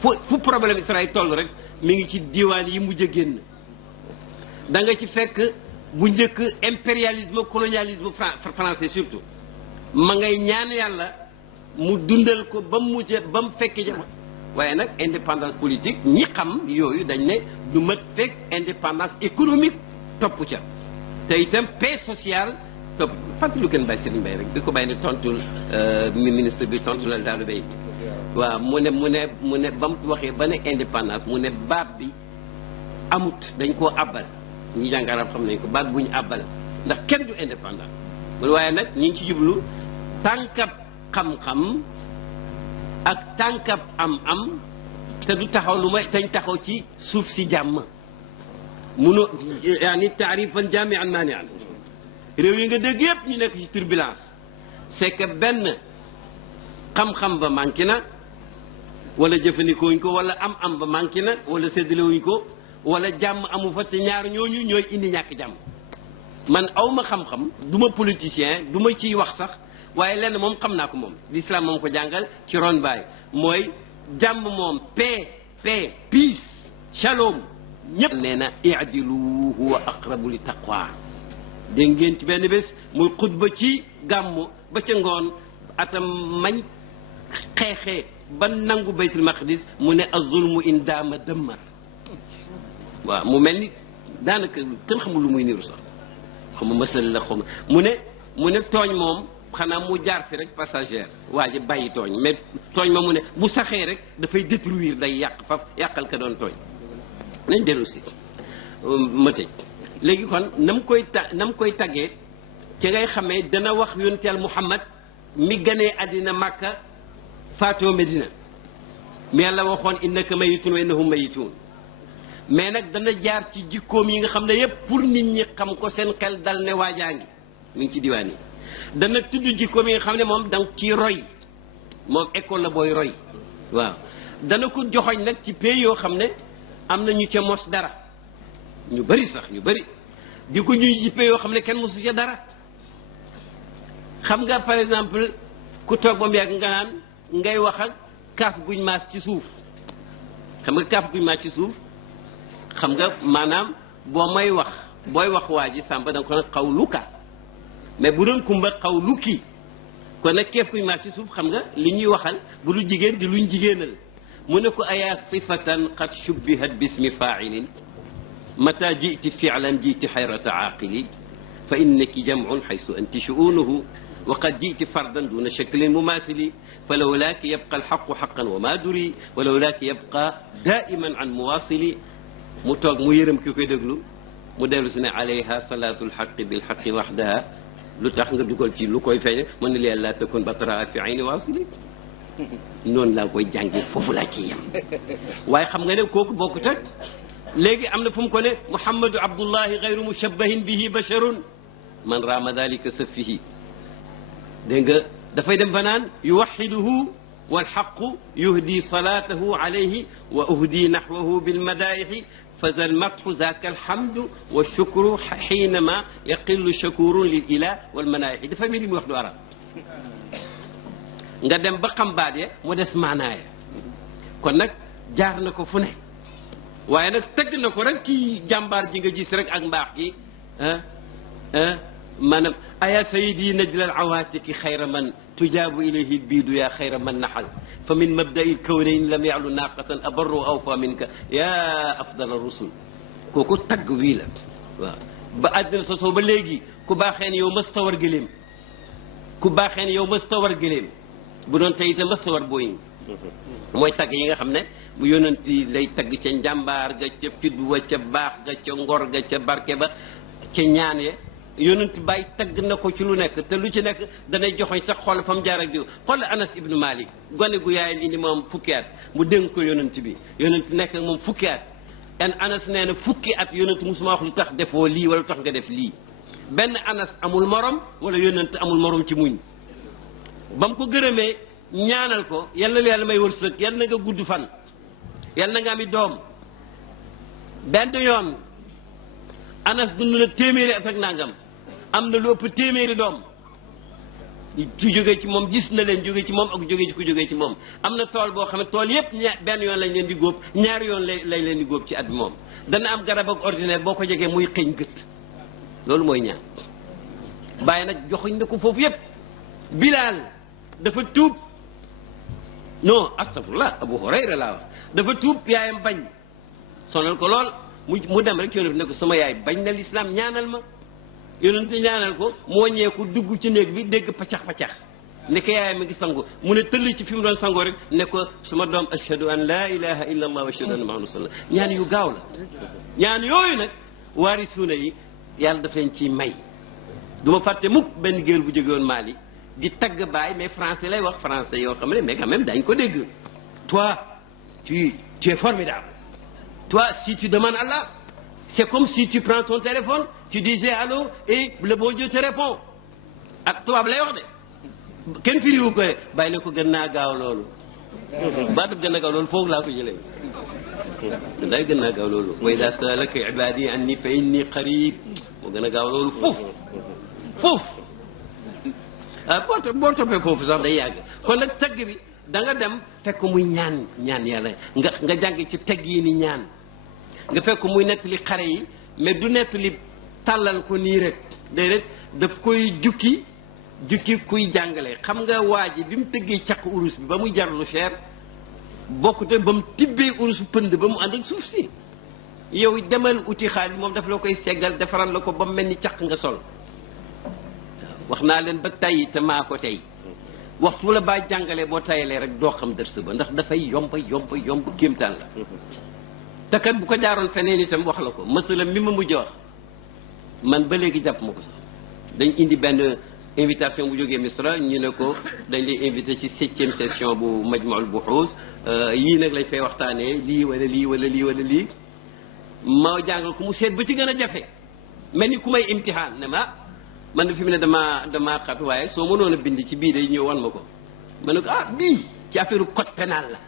fu problème Israël toll rek mi ngi ci diwaan yi mujj a génn da nga ci fekk bu njëkk impérialisme colonialisme français surtout ma ngay ñaan yàlla mu dundal ko ba mu mujj ba mu fekk jamono waaye nag indépendance politique ñi xam yooyu dañ ne du mat fekk indépendance économique topp ca te itam paix sociale topp fàttali kenn bàyyi Serigne Mbaye rek di ko bàyyi ne tontul ministre bi tontu la daal bay waaw mu ne ba mu waxee ba ne indépendance mu ne baat bi amut dañ koo abbal ñi jàng arab xam nañ ko baat bu ñu àbbal ndax kenn du indépendant waaye nag ñu ngi ci jublu tànkab xam-xam ak tànkab am-am te du taxaw lu may tañ taxaw ci suuf si jàmm munu yaani taarifan jaamian maanian réew yi nga dégg yëpp ñu nekk ci turbulence c'est que benn xam-xam ba manqué na wala jëfandikoo wuñ ko wala am-am ba manqué na wala séddale wuñ ko wala jàmm amu fa te ñaar ñooñu ñooy indi ñàkk jàmm man awma xam-xam du ma politicien du ma ciy wax sax waaye lenn moom xam naa ko moom l'islam moom ko jàngal ci ron baay mooy jàmm moom paix peace shalom ñëpp nee na i'dilu huwa aqrabu li taqwa dégg ngeen ci benn bés muy xutba ci gàmmu ba ca ngoon atam mañ xeexee ba nangu baytul maqdis mu ne az-zulmu in daama dëmmar waaw mu mel ni daanaka kenn xamul lu muy niru sax xam nga masal la xam mu ne tooñ moom xanaa mu jaar fi rek passagère waa ji bàyyi tooñ mais tooñ ma mu ne bu saxee rek dafay détruire day yàq faf yàqal ka doon tooñ nañ dellu si ma tëj léegi kon nam koy taggee ci ngay xamee dana wax yonteel Muhammad mi ganee àddina Makka faatoo Medina mi yàlla waxoon innaka mayitun wa innahum mayitun mais nag dana jaar ci jikkoom yi nga xam ne yépp pour nit ñi xam ko seen xel dal ne waajaa ngi mu ngi ci diwaan yi dana tudd jikkoom yi nga xam ne moom danga ciy roy moom école la booy roy waaw dana ko joxoñ nag ci pays yoo xam ne am na ñu ca mos dara ñu bari sax ñu bari di ko ñuy ci pays yoo xam ne kenn mosu ca dara xam nga par exemple ku toog ba mu yàgg nga naan ngay wax ak kaaf guñ maas ci suuf xam nga kaaf guñ maas ci suuf xam nga maanaam booy wax waa ji sàmba da nga ko nag xaw luka mais bu doon kumba xaw lukki kon nag keef kuñ maas ci suuf xam nga li ñuy waxal bu du jigéen di luñ jigéenal mu ne ko ayaa sifatan qad shubbihat bismi fa'ilin mata ji'ti fi'lan ji'ti hayrata aaqili fa innaki jam'un haythu anti shu'unuhu wa qad ji'ti fardan duna shaklin mumasili falawlaaki yabqa alhaqqu haqqan wa ma duri wa lawlaaki yabqa da'iman an muwasili mu toog mu yërëm ki koy déglu mu dellu si ne alayha salatul haqqi bil haqqi wahdaha lu tax nga dugal ci lu koy feeñe mën na leen laa takun batraa fi ayni wasili noonu laa koy jàngee foofu laa ciy yam waaye xam nga ne kooku bokkut ak léegi am na fu mu ko ne Muhammadu Abdullahi gayru mushabbahin bihi basharun man raama dalika safihi dégg nga dafay dem ba naan yuwaxiduhu walxaqu yuhdi salaatahu alayhi wa uhdi naxwahu bilmadaixi fa za lmatxu zaaka alhamdu wa shukru xiinama yaqillu shakurun lil ilah walmanaixi dafa mel ni mu wax du arab nga dem ba xam baat ya mu des maanaaya kon nag jaar na ko fu ne waaye nag tëgg na ko rek ci jàmbaar ji nga gis rek ak mbaax gi maanaam aya sayidi najla al awaatiki xayra man tujaabu ilayhi biidu yaa xayra man naxal fa min mabda'i lkawnayn lam ya'lu naaqatan abarru awfa minka yaa afdala rusul kooku tagg wii la waaw ba àddina sosoo ba léegi ku baaxee ne yow mësta war gëléem ku baaxee ne yow mësta war gëléem bu doon tey itam mësta war booy mooy tagg yi nga xam ne bu yonent lay tagg ca njàmbaar ga ca fidwa ca baax ga ca ngor ga ca barke ba ca ñaan ya yonent bàyyi tagg na ko ci lu nekk te lu ci nekk danay joxoñ sax xool fa mu jaar ak diw xool Anas ibnu Malik gone gu yaayam indi moom fukki at mu dénk ko yonent bi yonent nekk ak moom fukki at en Anas nee na fukki at yonent musuma wax lu tax defoo lii wala lu tax nga def lii benn Anas amul morom wala yonent amul morom ci muñ ba mu ko gërëmee ñaanal ko yal na yàlla may wërsëg yal na nga gudd fan yal na nga ami doom benn yoon Anas dund na téeméeri at ak nangam am na lu ëpp téeméeri doom ci jógee ci moom gis na leen jógee ci moom ak jógee ci ku jógee ci moom am na tool boo xam ne tool yépp benn yoon lañ leen di góob ñaari yoon lay leen di góob ci at bi moom dana am garab ak ordinaire boo ko jegee muy xëñ gët loolu mooy ñaan bàyyi nag joxuñ na ko foofu yépp Bilaal dafa tuub non astafurlah Abu Hurayra laa wax dafa tuub yaayam bañ sonal ko lool mu dem rek yonent ne ko sama yaay bañ na lislaam ñaanal ma yonent ñaanal ko mu wàññeeku dugg ci néeg bi dégg paccax ne ko yaayam mi ngi sangu mu ne tëll ci fi mu doon sangoo rek ne ko sama doom ashhadu an la ilaha illa allah wa ashhadu anna muhammadan rasulullah ñaan yu gaaw la ñaan yooyu nag waarisuuna yi yàlla daf leen ciy may. du ma fàtte mukk benn géer bu jóge woon Mali di tagg baay mais français lay wax français yoo xam ne mais quand même dañ ko dégg. toi tu es formidable. toi si tu demandes Allah c'est comme si tu prends ton téléphone tu disais allô et le bon Dieu te répond ak tubaab lay wax de kenn firiwu ko de bàyyi ne ko gën naa gaaw loolu. baatub gën naa gaaw loolu foofu laa ko jëlee. day gën naa gaaw loolu. wa idaa sa'alaka ibaadi anni fa inni qarib moo gën a gaaw loolu foofu boo toppee foofu sax day yàgg kon nag tagg bi da nga dem fekk muy ñaan yàlla nga jàng ci tagg yi ni ñaan nga fekk muy nettali xare yi mais du nettali tàllal ko nii rek déedéet daf koy jukki kuy jàngale xam nga waa ji bi mu tëggee caq urus bi ba muy jar lu cher bokkute ba mu tibbee urusu pënd ba mu ànd ak suuf si yow demal uti xaalis moom daf la koy seggal defaral la ko ba mu mel ni caq nga sol wax naa leen ba tey te maa ko tey waxtu la baa jàngalee boo tayalee rek doo xam dërs ba ndax dafay yomb kéemtaan la te kat bu ko jaaroon feneen itam wax la ko masala mi ma mujj wax man ba léegi jàpp ma ko sax dañ indi benn invitation bu jógee Misra ñu ne ko dañ lay invité ci 7e session bu Majmu'ul Buhuus yii nag lañ fay waxtaanee lii wala lii ma jàngal ko mu seet ba ci gën a jafe mel ni ku may imtihaan ne ma man de fi mu ne damaa xat waaye soo mënoon a bind ci bii day ñëw wan ma ko ma ne ko bii ci affaire code pénal la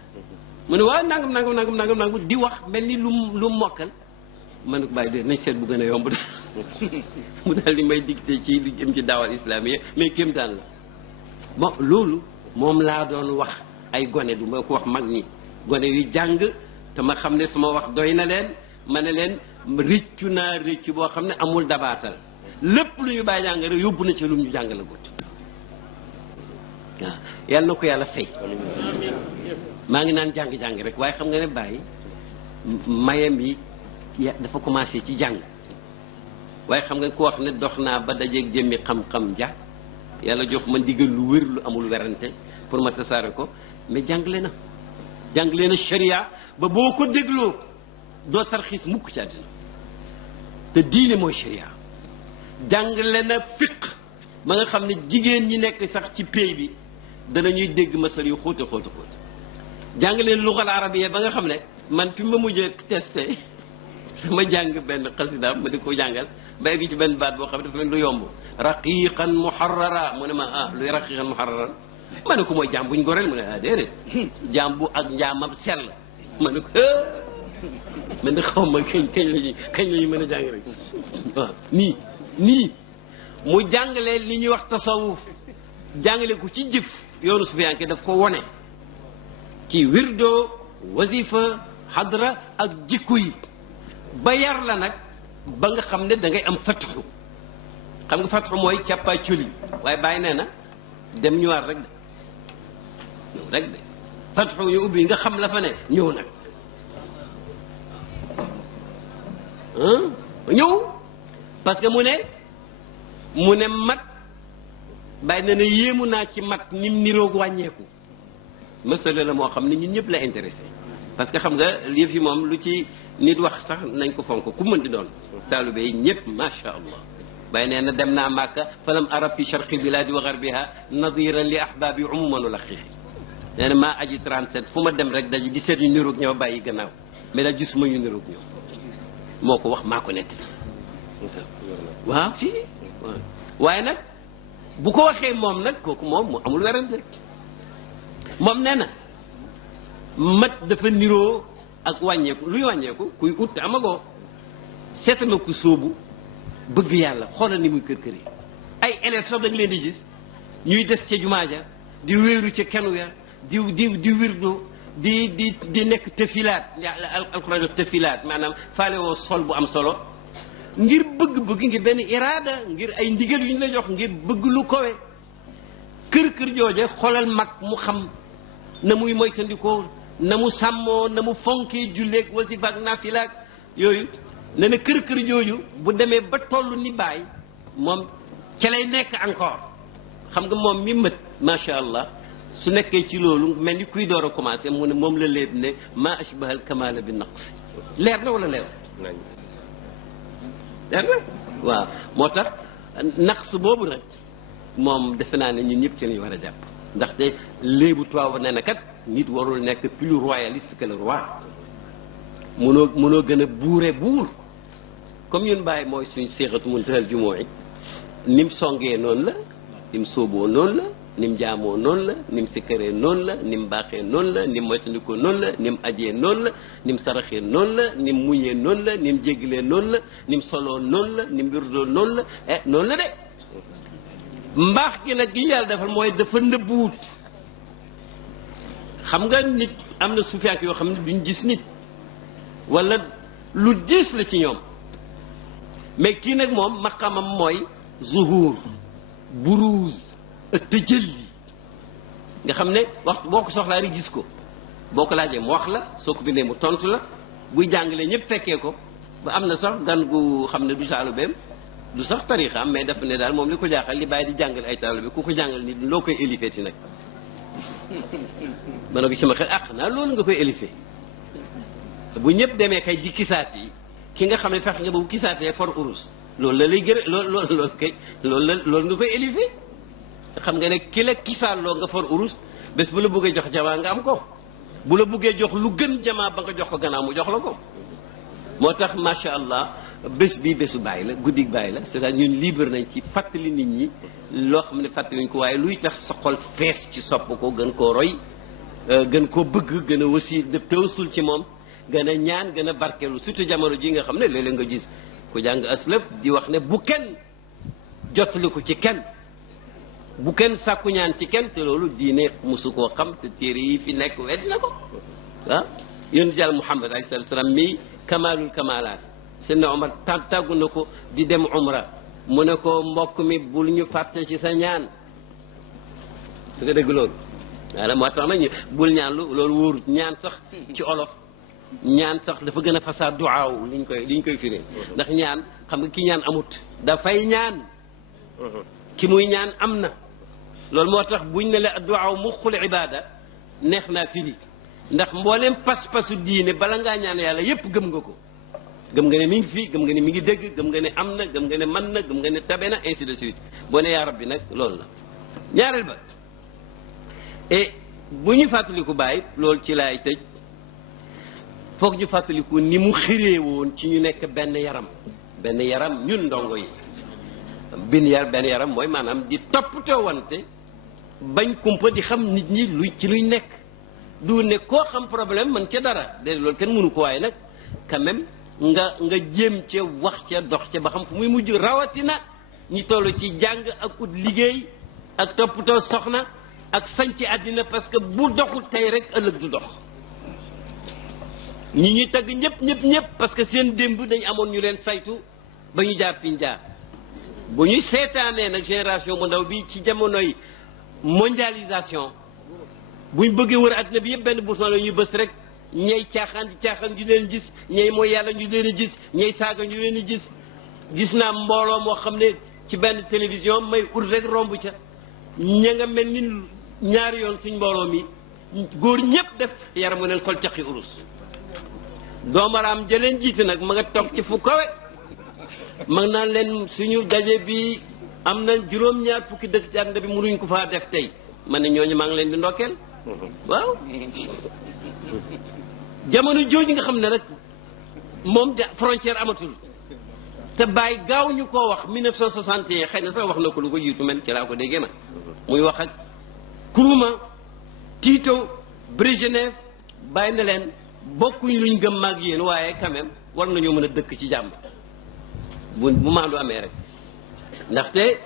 mu ne waaw nangam di wax mel ni lu mokkal ma ne ko bàyyi de nañ seet bu gën a yomb mu daal di may dicté ci lu jëm ci daawal islamique mais kéemtaan la bon loolu moom laa doon wax ay gone du ma ko wax mag ñi gone yu jàng te ma xam ne sama wax doy na leen ma ne leen rëccu naa rëccu boo xam ne amul dabaatal lépp lu ñu bàyyi jàng rek yóbbu na ci lu ñu jàng la gut waaw yàlla na ko yàlla fay maa ngi naan jàng rek waaye xam nga ne bàyyi mayam yi dafa commencé ci jàng waaye xam nga ko wax ne dox naa ba dajeeg jëmmi xam-xam ja yàlla jox ma ndigal lu wér lu amul werante pour ma tasaare ko mais jàngale na sharia ba boo ko dégloo doo tarxiis mukk ci àddina te diine mooy sharia jàngale na fiq ba nga xam ne jigéen ñi nekk sax ci pays bi danañuy dégg masal yu xóote jàngale lugal arabiya ba nga xam ne man fi ma mujjee testé sama jàng benn xasidaam ma di ko jàngal ba egg ci benn baat boo xam ne dafa mel lu yomb raqiqan muharrara mu ne ma luy raqiqan muharrara ma ne ko mooy jaam buñ goreel mu ne déedéet jaam bu ak njaamam sell ma ne ko man de xaw ma kañ lañu mën a jàng rek waaw nii mu jàngale li ñuy wax tasawuf jàngale ko ci jëf yoonu sufiyanke daf ko wone ci wirdo wasifa xadra ak jikko yi ba yar la nag ba nga xam ne da ngay am fatxu xam nga fatxu mooy càppaa coli waaye bàyyi nee na dem ñëwaat rek de fatxu ñu ubbi nga xam la fa ne ñëw nag ñëw parce que mu ne mat bàyyi na ne yéemu naa ci mat nim niroog wàññeeku mësale la moo xam ne ñun ñëpp la intéressé parce que xam nga yëf yi moom lu ci nit wax sax nañ ko fonk ku mën di doon taalibe yi ñëpp macha allah bàyyi nee na dem naa Màkka falam arab fi sharqi biladi wa garbiha nadiran li ahbabi umuman wala xiixi nee na maa aji 37 fu ma dem rek daji di seet ñu niroog ñoo bàyyi gannaaw mais daal gisuma ñu niroog ñoom moo ko wax maa ko nett waaw si waaye nag bu ko waxee moom nag kooku moom mu amul werante moom nee na mat dafa niroo ak wàññeeku luy wàññeeku kuy ut te amagoo seetama ku sóobu bëgg yàlla xoolal ni muy kër yi ay élèves sax da nga leen di gis ñuy des ca jumaa ja di wéeru ca kenu ya di wirdo di nekk tefilaat alquran tefilaat maanaam faale woo sol bu am solo ngir bëgg ngir benn iraada ngir ay ndigal yu ñu la jox ngir bëgg lu kowe kër jooje xoolal mag mu xam na muy moytandikoo na mu sàmmoo na mu fonkee julleeg wasifa ak nafilaak yooyu ne na kër jooju bu demee ba toll ni baay moom ca lay nekk encore xam nga moom mi mët macha allah su nekkee ci loolu mel ni kuy door a commencé mu ne moom la léeb ne ma ashbahal kamala bi naqsi leer na wala leer dégg nga waaw moo tax naqs boobu nag moom defe naa ne ñun ñëpp ci lañu war a jàpp ndaxte léebu tubaab nee na kat nit warul nekk plus royaliste que le roi mënoo gën a buure buur comme ñun bàyyi mooy suñ séexatu mun tëral jumoo yi nim songee noonu la nim sóoboo noonu la nim jaamoo noonu la nim sikkaree noonu la nim baaxee noonu la nim moytandikoo noonu la nim ajee noonu la nim saraxee noonu la nim muñee noonu la nim jéggalee noonu la nim soloo noonu la nim wirdoo noonu la noonu la de mbaax gi nag gi yàlla defal mooy dafa nëbbuwut xam nga nit am na sufiyank yoo xam ne duñ gis nit wala lu diis la ci ñoom mais kii nag moom maqamam mooy zuhur buruuz tëjëli nga xam ne waxtu boo ko soxlaa rek gis ko boo ko laajee mu wax la soo ko bindee mu tontu la buy jàngalee ñëpp fekkee ko ba am na sax gan gu xam ne du taalibeem du sax tariixam mais dafa ne daal moom li ko jaaxal li bàyyi di jàngal ay taalibe ku ko jàngal nit loo koy élifee ci nag ma ne ko ci ma xel xanaa loolu nga koy élifee bu ñëpp demee kay ji kisaat yi ki nga xam ne fex nga ba bu kisaatee for urus loolu la lay gërë loolu kay loolu nga koy élifé xam nga ne ki la kisaaloo nga for urus bés bu la bëggee jox jamaa nga am ko bu la bëggee jox lu gën jamaa ba nga jox ko gannaaw mu jox la ko moo tax macha allah bés bii bésu bàyyi la guddi bàyyi la c'est-à-dire ñun libre nañ ci fàttali nit ñi loo xam ne fàttaliñ ko waaye luy tax sa xol fees ci sopp ko gën koo roy gën koo bëgg gën a wasi tawassul ci moom gën a ñaan gën a barkeelu surtout jamono ji nga xam ne léeg-léeg nga gis ku jàng aslëf di wax ne bu kenn jotali ko ci kenn bu kenn sàkku ñaan ci kenn te loolu diine mosu koo xam te téere yi fi nekk wedd na ko ah yonent Yàlla Muhammad alayhi salaatu salaam mi kamalul kamalaat Seydina Omar tàggu na ko di dem umra mu ne ko mbokk mi bul ñu fàtte ci sa ñaan su ko dégg loolu wala moo tax nag bul ñaan loolu wóorut ñaan sax ci olof ñaan sax dafa gën a fasaa duwaaw liñ koy firee ndax ñaan xam nga ki ñaan amut dafay ñaan ki muy ñaan am na loolu moo tax buñ ne la duwaaw muxul ibada neex naa firi ndax mboolem pas-pasu diine bala ngaa ñaan yàlla yépp gëm nga ko gëm nga ne mi ngi fii gëm nga ne mi ngi dégg gëm nga ne am na gëm nga ne mën na gëm nga ne tabe na ainsi de suite boo ne yaa rabbi nag loolu la ñaareel ba et bu ñu fàttaliku bàyyi loolu ci laay tëj foog ñu fàttaliku ni mu xiree woon ci ñu nekk benn yaram ñun ndongo yi benn yaram mooy maanaam di toppatoo wante bañ kumpa di xam nit ñi luy ci luy nekk du ne koo xam problème man ca dara de loolu kenn mënu ko waaye nag quand même nga jéem ca wax ca dox ca ba xam fu muy mujj rawatina ñi toll ci jàng ak ut liggéey ak toppatoo soxna ak sañ ci àddina parce que bu doxul tey rek ëllëg du dox ñi ñuy tagg ñëpp parce que seen démb dañ amoon ñu leen saytu ba ñu jaar fi ñu jaar bu ñuy seetaanee nag génération bu ndaw bi ci jamonoy mondialisation buñ bëggee wër àddina bi yëpp benn bouton la ñuy bës rek ñey caaxaan ñu leen gis ñey mooy yàlla ñu leen gis ñey saaga ñu leen gis naa mbooloo moo xam ne ci benn télévision may ut rek romb ca ña nga mel ni ñaari yoon suñ mbooloo mi góor ñëpp def yaramu neen sol caqi urus doomaraam jëleen jiite nag ma nga toog ci fu kawe mag naan leen suñu daje bi am na juróom-ñaar fukki dëkk ci àddina bi mënuñ ko faa def tey man ne ñooñu maa ngi leen di ndokkeel waaw jamono jooju nga xam ne rek moom frontière amatul te bàyyi gaaw ñu koo wax 1961 xëy na sax wax na ko lu ko jiitu man ci laa ko déggee man muy wax ak Nkrumah Tito Brejnev bàyyi na leen bokkuñ luñ gëm maag yéen waaye quand même war nañoo mën a dëkk ci jàmm bu maandu amee rek ndaxte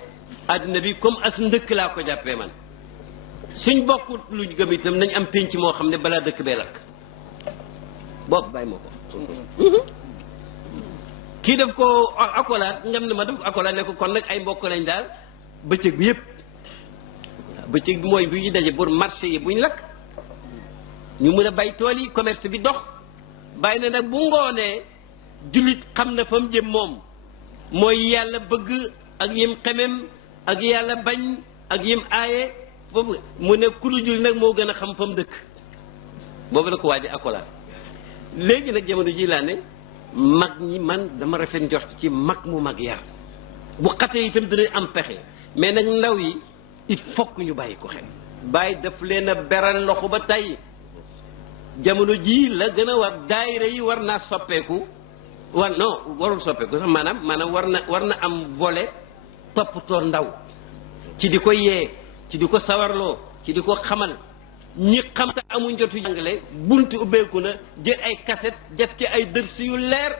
àddina bi comme as ndëkk laa ko jàppee man suñ bokkut luñ gëm itam nañ am pénc moo xam ne balaa dëkk bee lakk boobu bàyyi ma ko kii daf ko accolade ngam ne ma daf ko accolade ne ko kon nag ay mbokk lañ daal bëccëg bi yëpp bëccëg bi mooy bu ñu daje pour marché yi buñ lakk ñu mën a bay tool yi commerce bi dox bàyyi na nag bu ngoonee jullit xam na fa mu jëm moom mooy yàlla bëgg ak yim xemem ak yàlla bañ ak yim aaye foofu mu ne ku dul jullit nag moo gën a xam fa mu dëkk boobu la ko waaj a accolade léegi nag jamono ji laa ne mag ñi man dama rafet njort ci mag mu mag yar bu xatee itam dinañ am pexe mais nag ndaw yi il faut que ñu bàyyi ko xel bàyyi daf leen a beral loxo ba tey jamono jii la gën a war daayira yi war naa soppeeku warul soppeeku sax maanaam war na am volet toppatoo ndaw ci di ko yee ci di ko sawarloo ci di ko xamal ñi xam te amuñ jotu jàngale buntu ubbeeku na jël ay cassette def ci ay dërs yu leer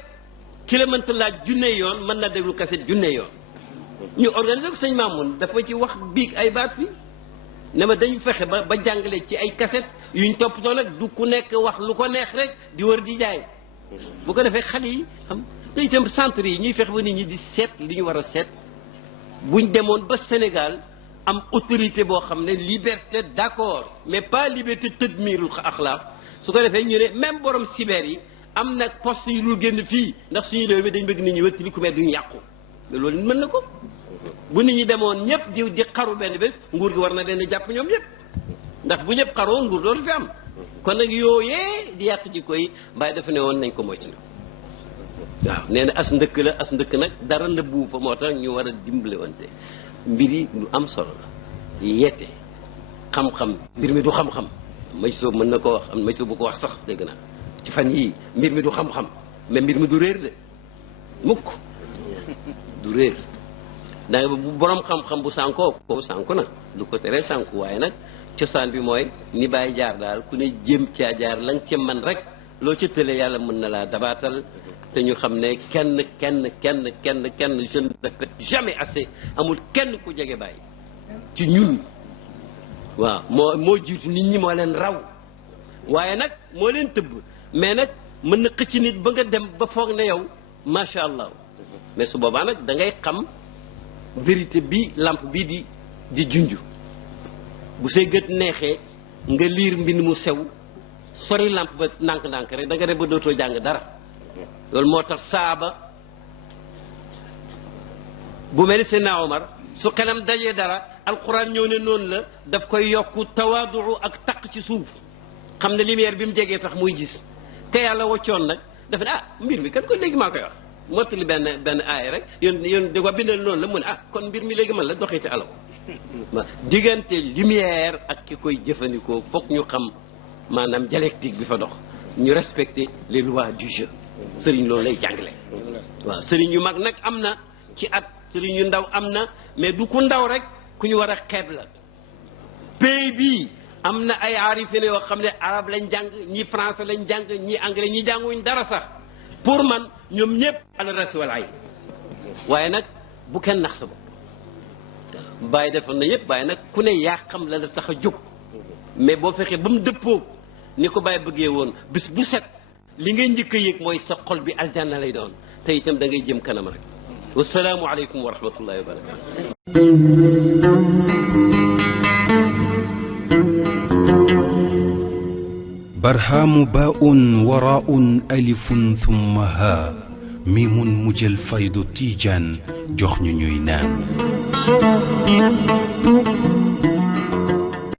ki la mënta laaj junne yoon mën na déglu cassette junne yoon ñu organiser ko sëñ Mamoun dafa ci wax biig ay baat fi ne ma dañu fexe ba jàngale ci ay cassette yuñ toppatoo nag du ku nekk wax lu ko neex rek di wër di jaay bu ko defee xale yi xam te itam centre yi ñuy fexe ba nit ñi di seet li ñu war a seet buñ demoon ba Sénégal am autorité boo xam ne liberté d'accord mais pas liberté tadmirul axlaaq su ko defee ñu ne même borom cyber yi am na poste yu dul génn fii ndax suñu réew mi dañ bëgg nit ñi wëttali ku mais duñ yàqu mais loolu mën na ko bu nit ñi demoon ñëpp di xaru benn bés nguur gi war na leen jàpp ñoom ñëpp ndax bu ñëpp xaroo nguur dootu fi am kon nag yooyee di yàq ji koy Baye dafa ne woon nañ ko moytu waaw nee na as ndëkk la as ndëkk nag dara nëbbu fa moo tax ñu war a dimbale wante mbir yi lu am solo la yette xam-xam mbir mi du xam-xam may soo mën na ko wax am may soo bu ko wax sax dégg naa ci fan yii mbir mi du xam-xam mais mbir mi du réer de mukk du réer da bu borom xam-xam bu sànkoo ko sànku na du ko teree sànku waaye nag cosaan bi mooy ni bàyyi jaar daal ku ne jéem caa jaar la nga ca man rek loo ca tële yàlla mën na laa dabaatal te ñu xam ne kenn je ne répète jamais assez amul kenn ku jege bàyyi ci ñun waaw moo jiitu nit ñi moo leen raw waaye nag moo leen tëbb mais nag mën na xëcc nit ba nga dem ba foog ne yow macha allah mais su boobaa nag da ngay xam vérité bi lampe bii di junj bu say gët neexee nga liir mbind mu sew sori lampe ba ndànk-ndànk rek da nga dem ba dootoo jàng dara loolu moo tax saaba bu mel ni Seydina Omar su xelam dajee dara alquran ñëw ne noonu la daf koy yokku tawaadu ak taq ci suuf xam ne lumière bi mu jegee tax muy gis te yàlla waccoon nag dafa ne mbir mi kan ko léegi maa koy wax mottali benn aaya rek yoon di ko bindal noonu la mu ne kon mbir mi léegi man la doxite alaw diggante lumière ak ki koy jëfandikoo foog ñu xam maanaam dialectique bi fa dox ñu respecter les lois du jeu sëriñ loolu lay jàngale waaw sëriñ yu mag nag am na ci at sëriñ yu ndaw am na mais du ku ndaw rek ku ñu war a xeeb la pays bii am na ay aarifine yoo xam ne arabe lañ jàng ñi français lañ jàng ñi anglais ñi jànguñ dara sax pour man ñoom ñëpp ala rasi wal ay waaye nag bu kenn nax sa bopp bàyyi defoon na yëpp waaye nag ku ne yaa xam la la tax a jóg mais boo fexee ba mu dëppoo ni ko bàyyi bëggee woon bis bu set li ngay njëkk a yëg mooy sa xol bi aljanna lay doon te itam da ngay jëm kanam rek wasalaamu aleykum wa rahmatullahi wa barakatu برهام باء وراء ألف ثم ها ميم مجل فيض تيجان جخن نينان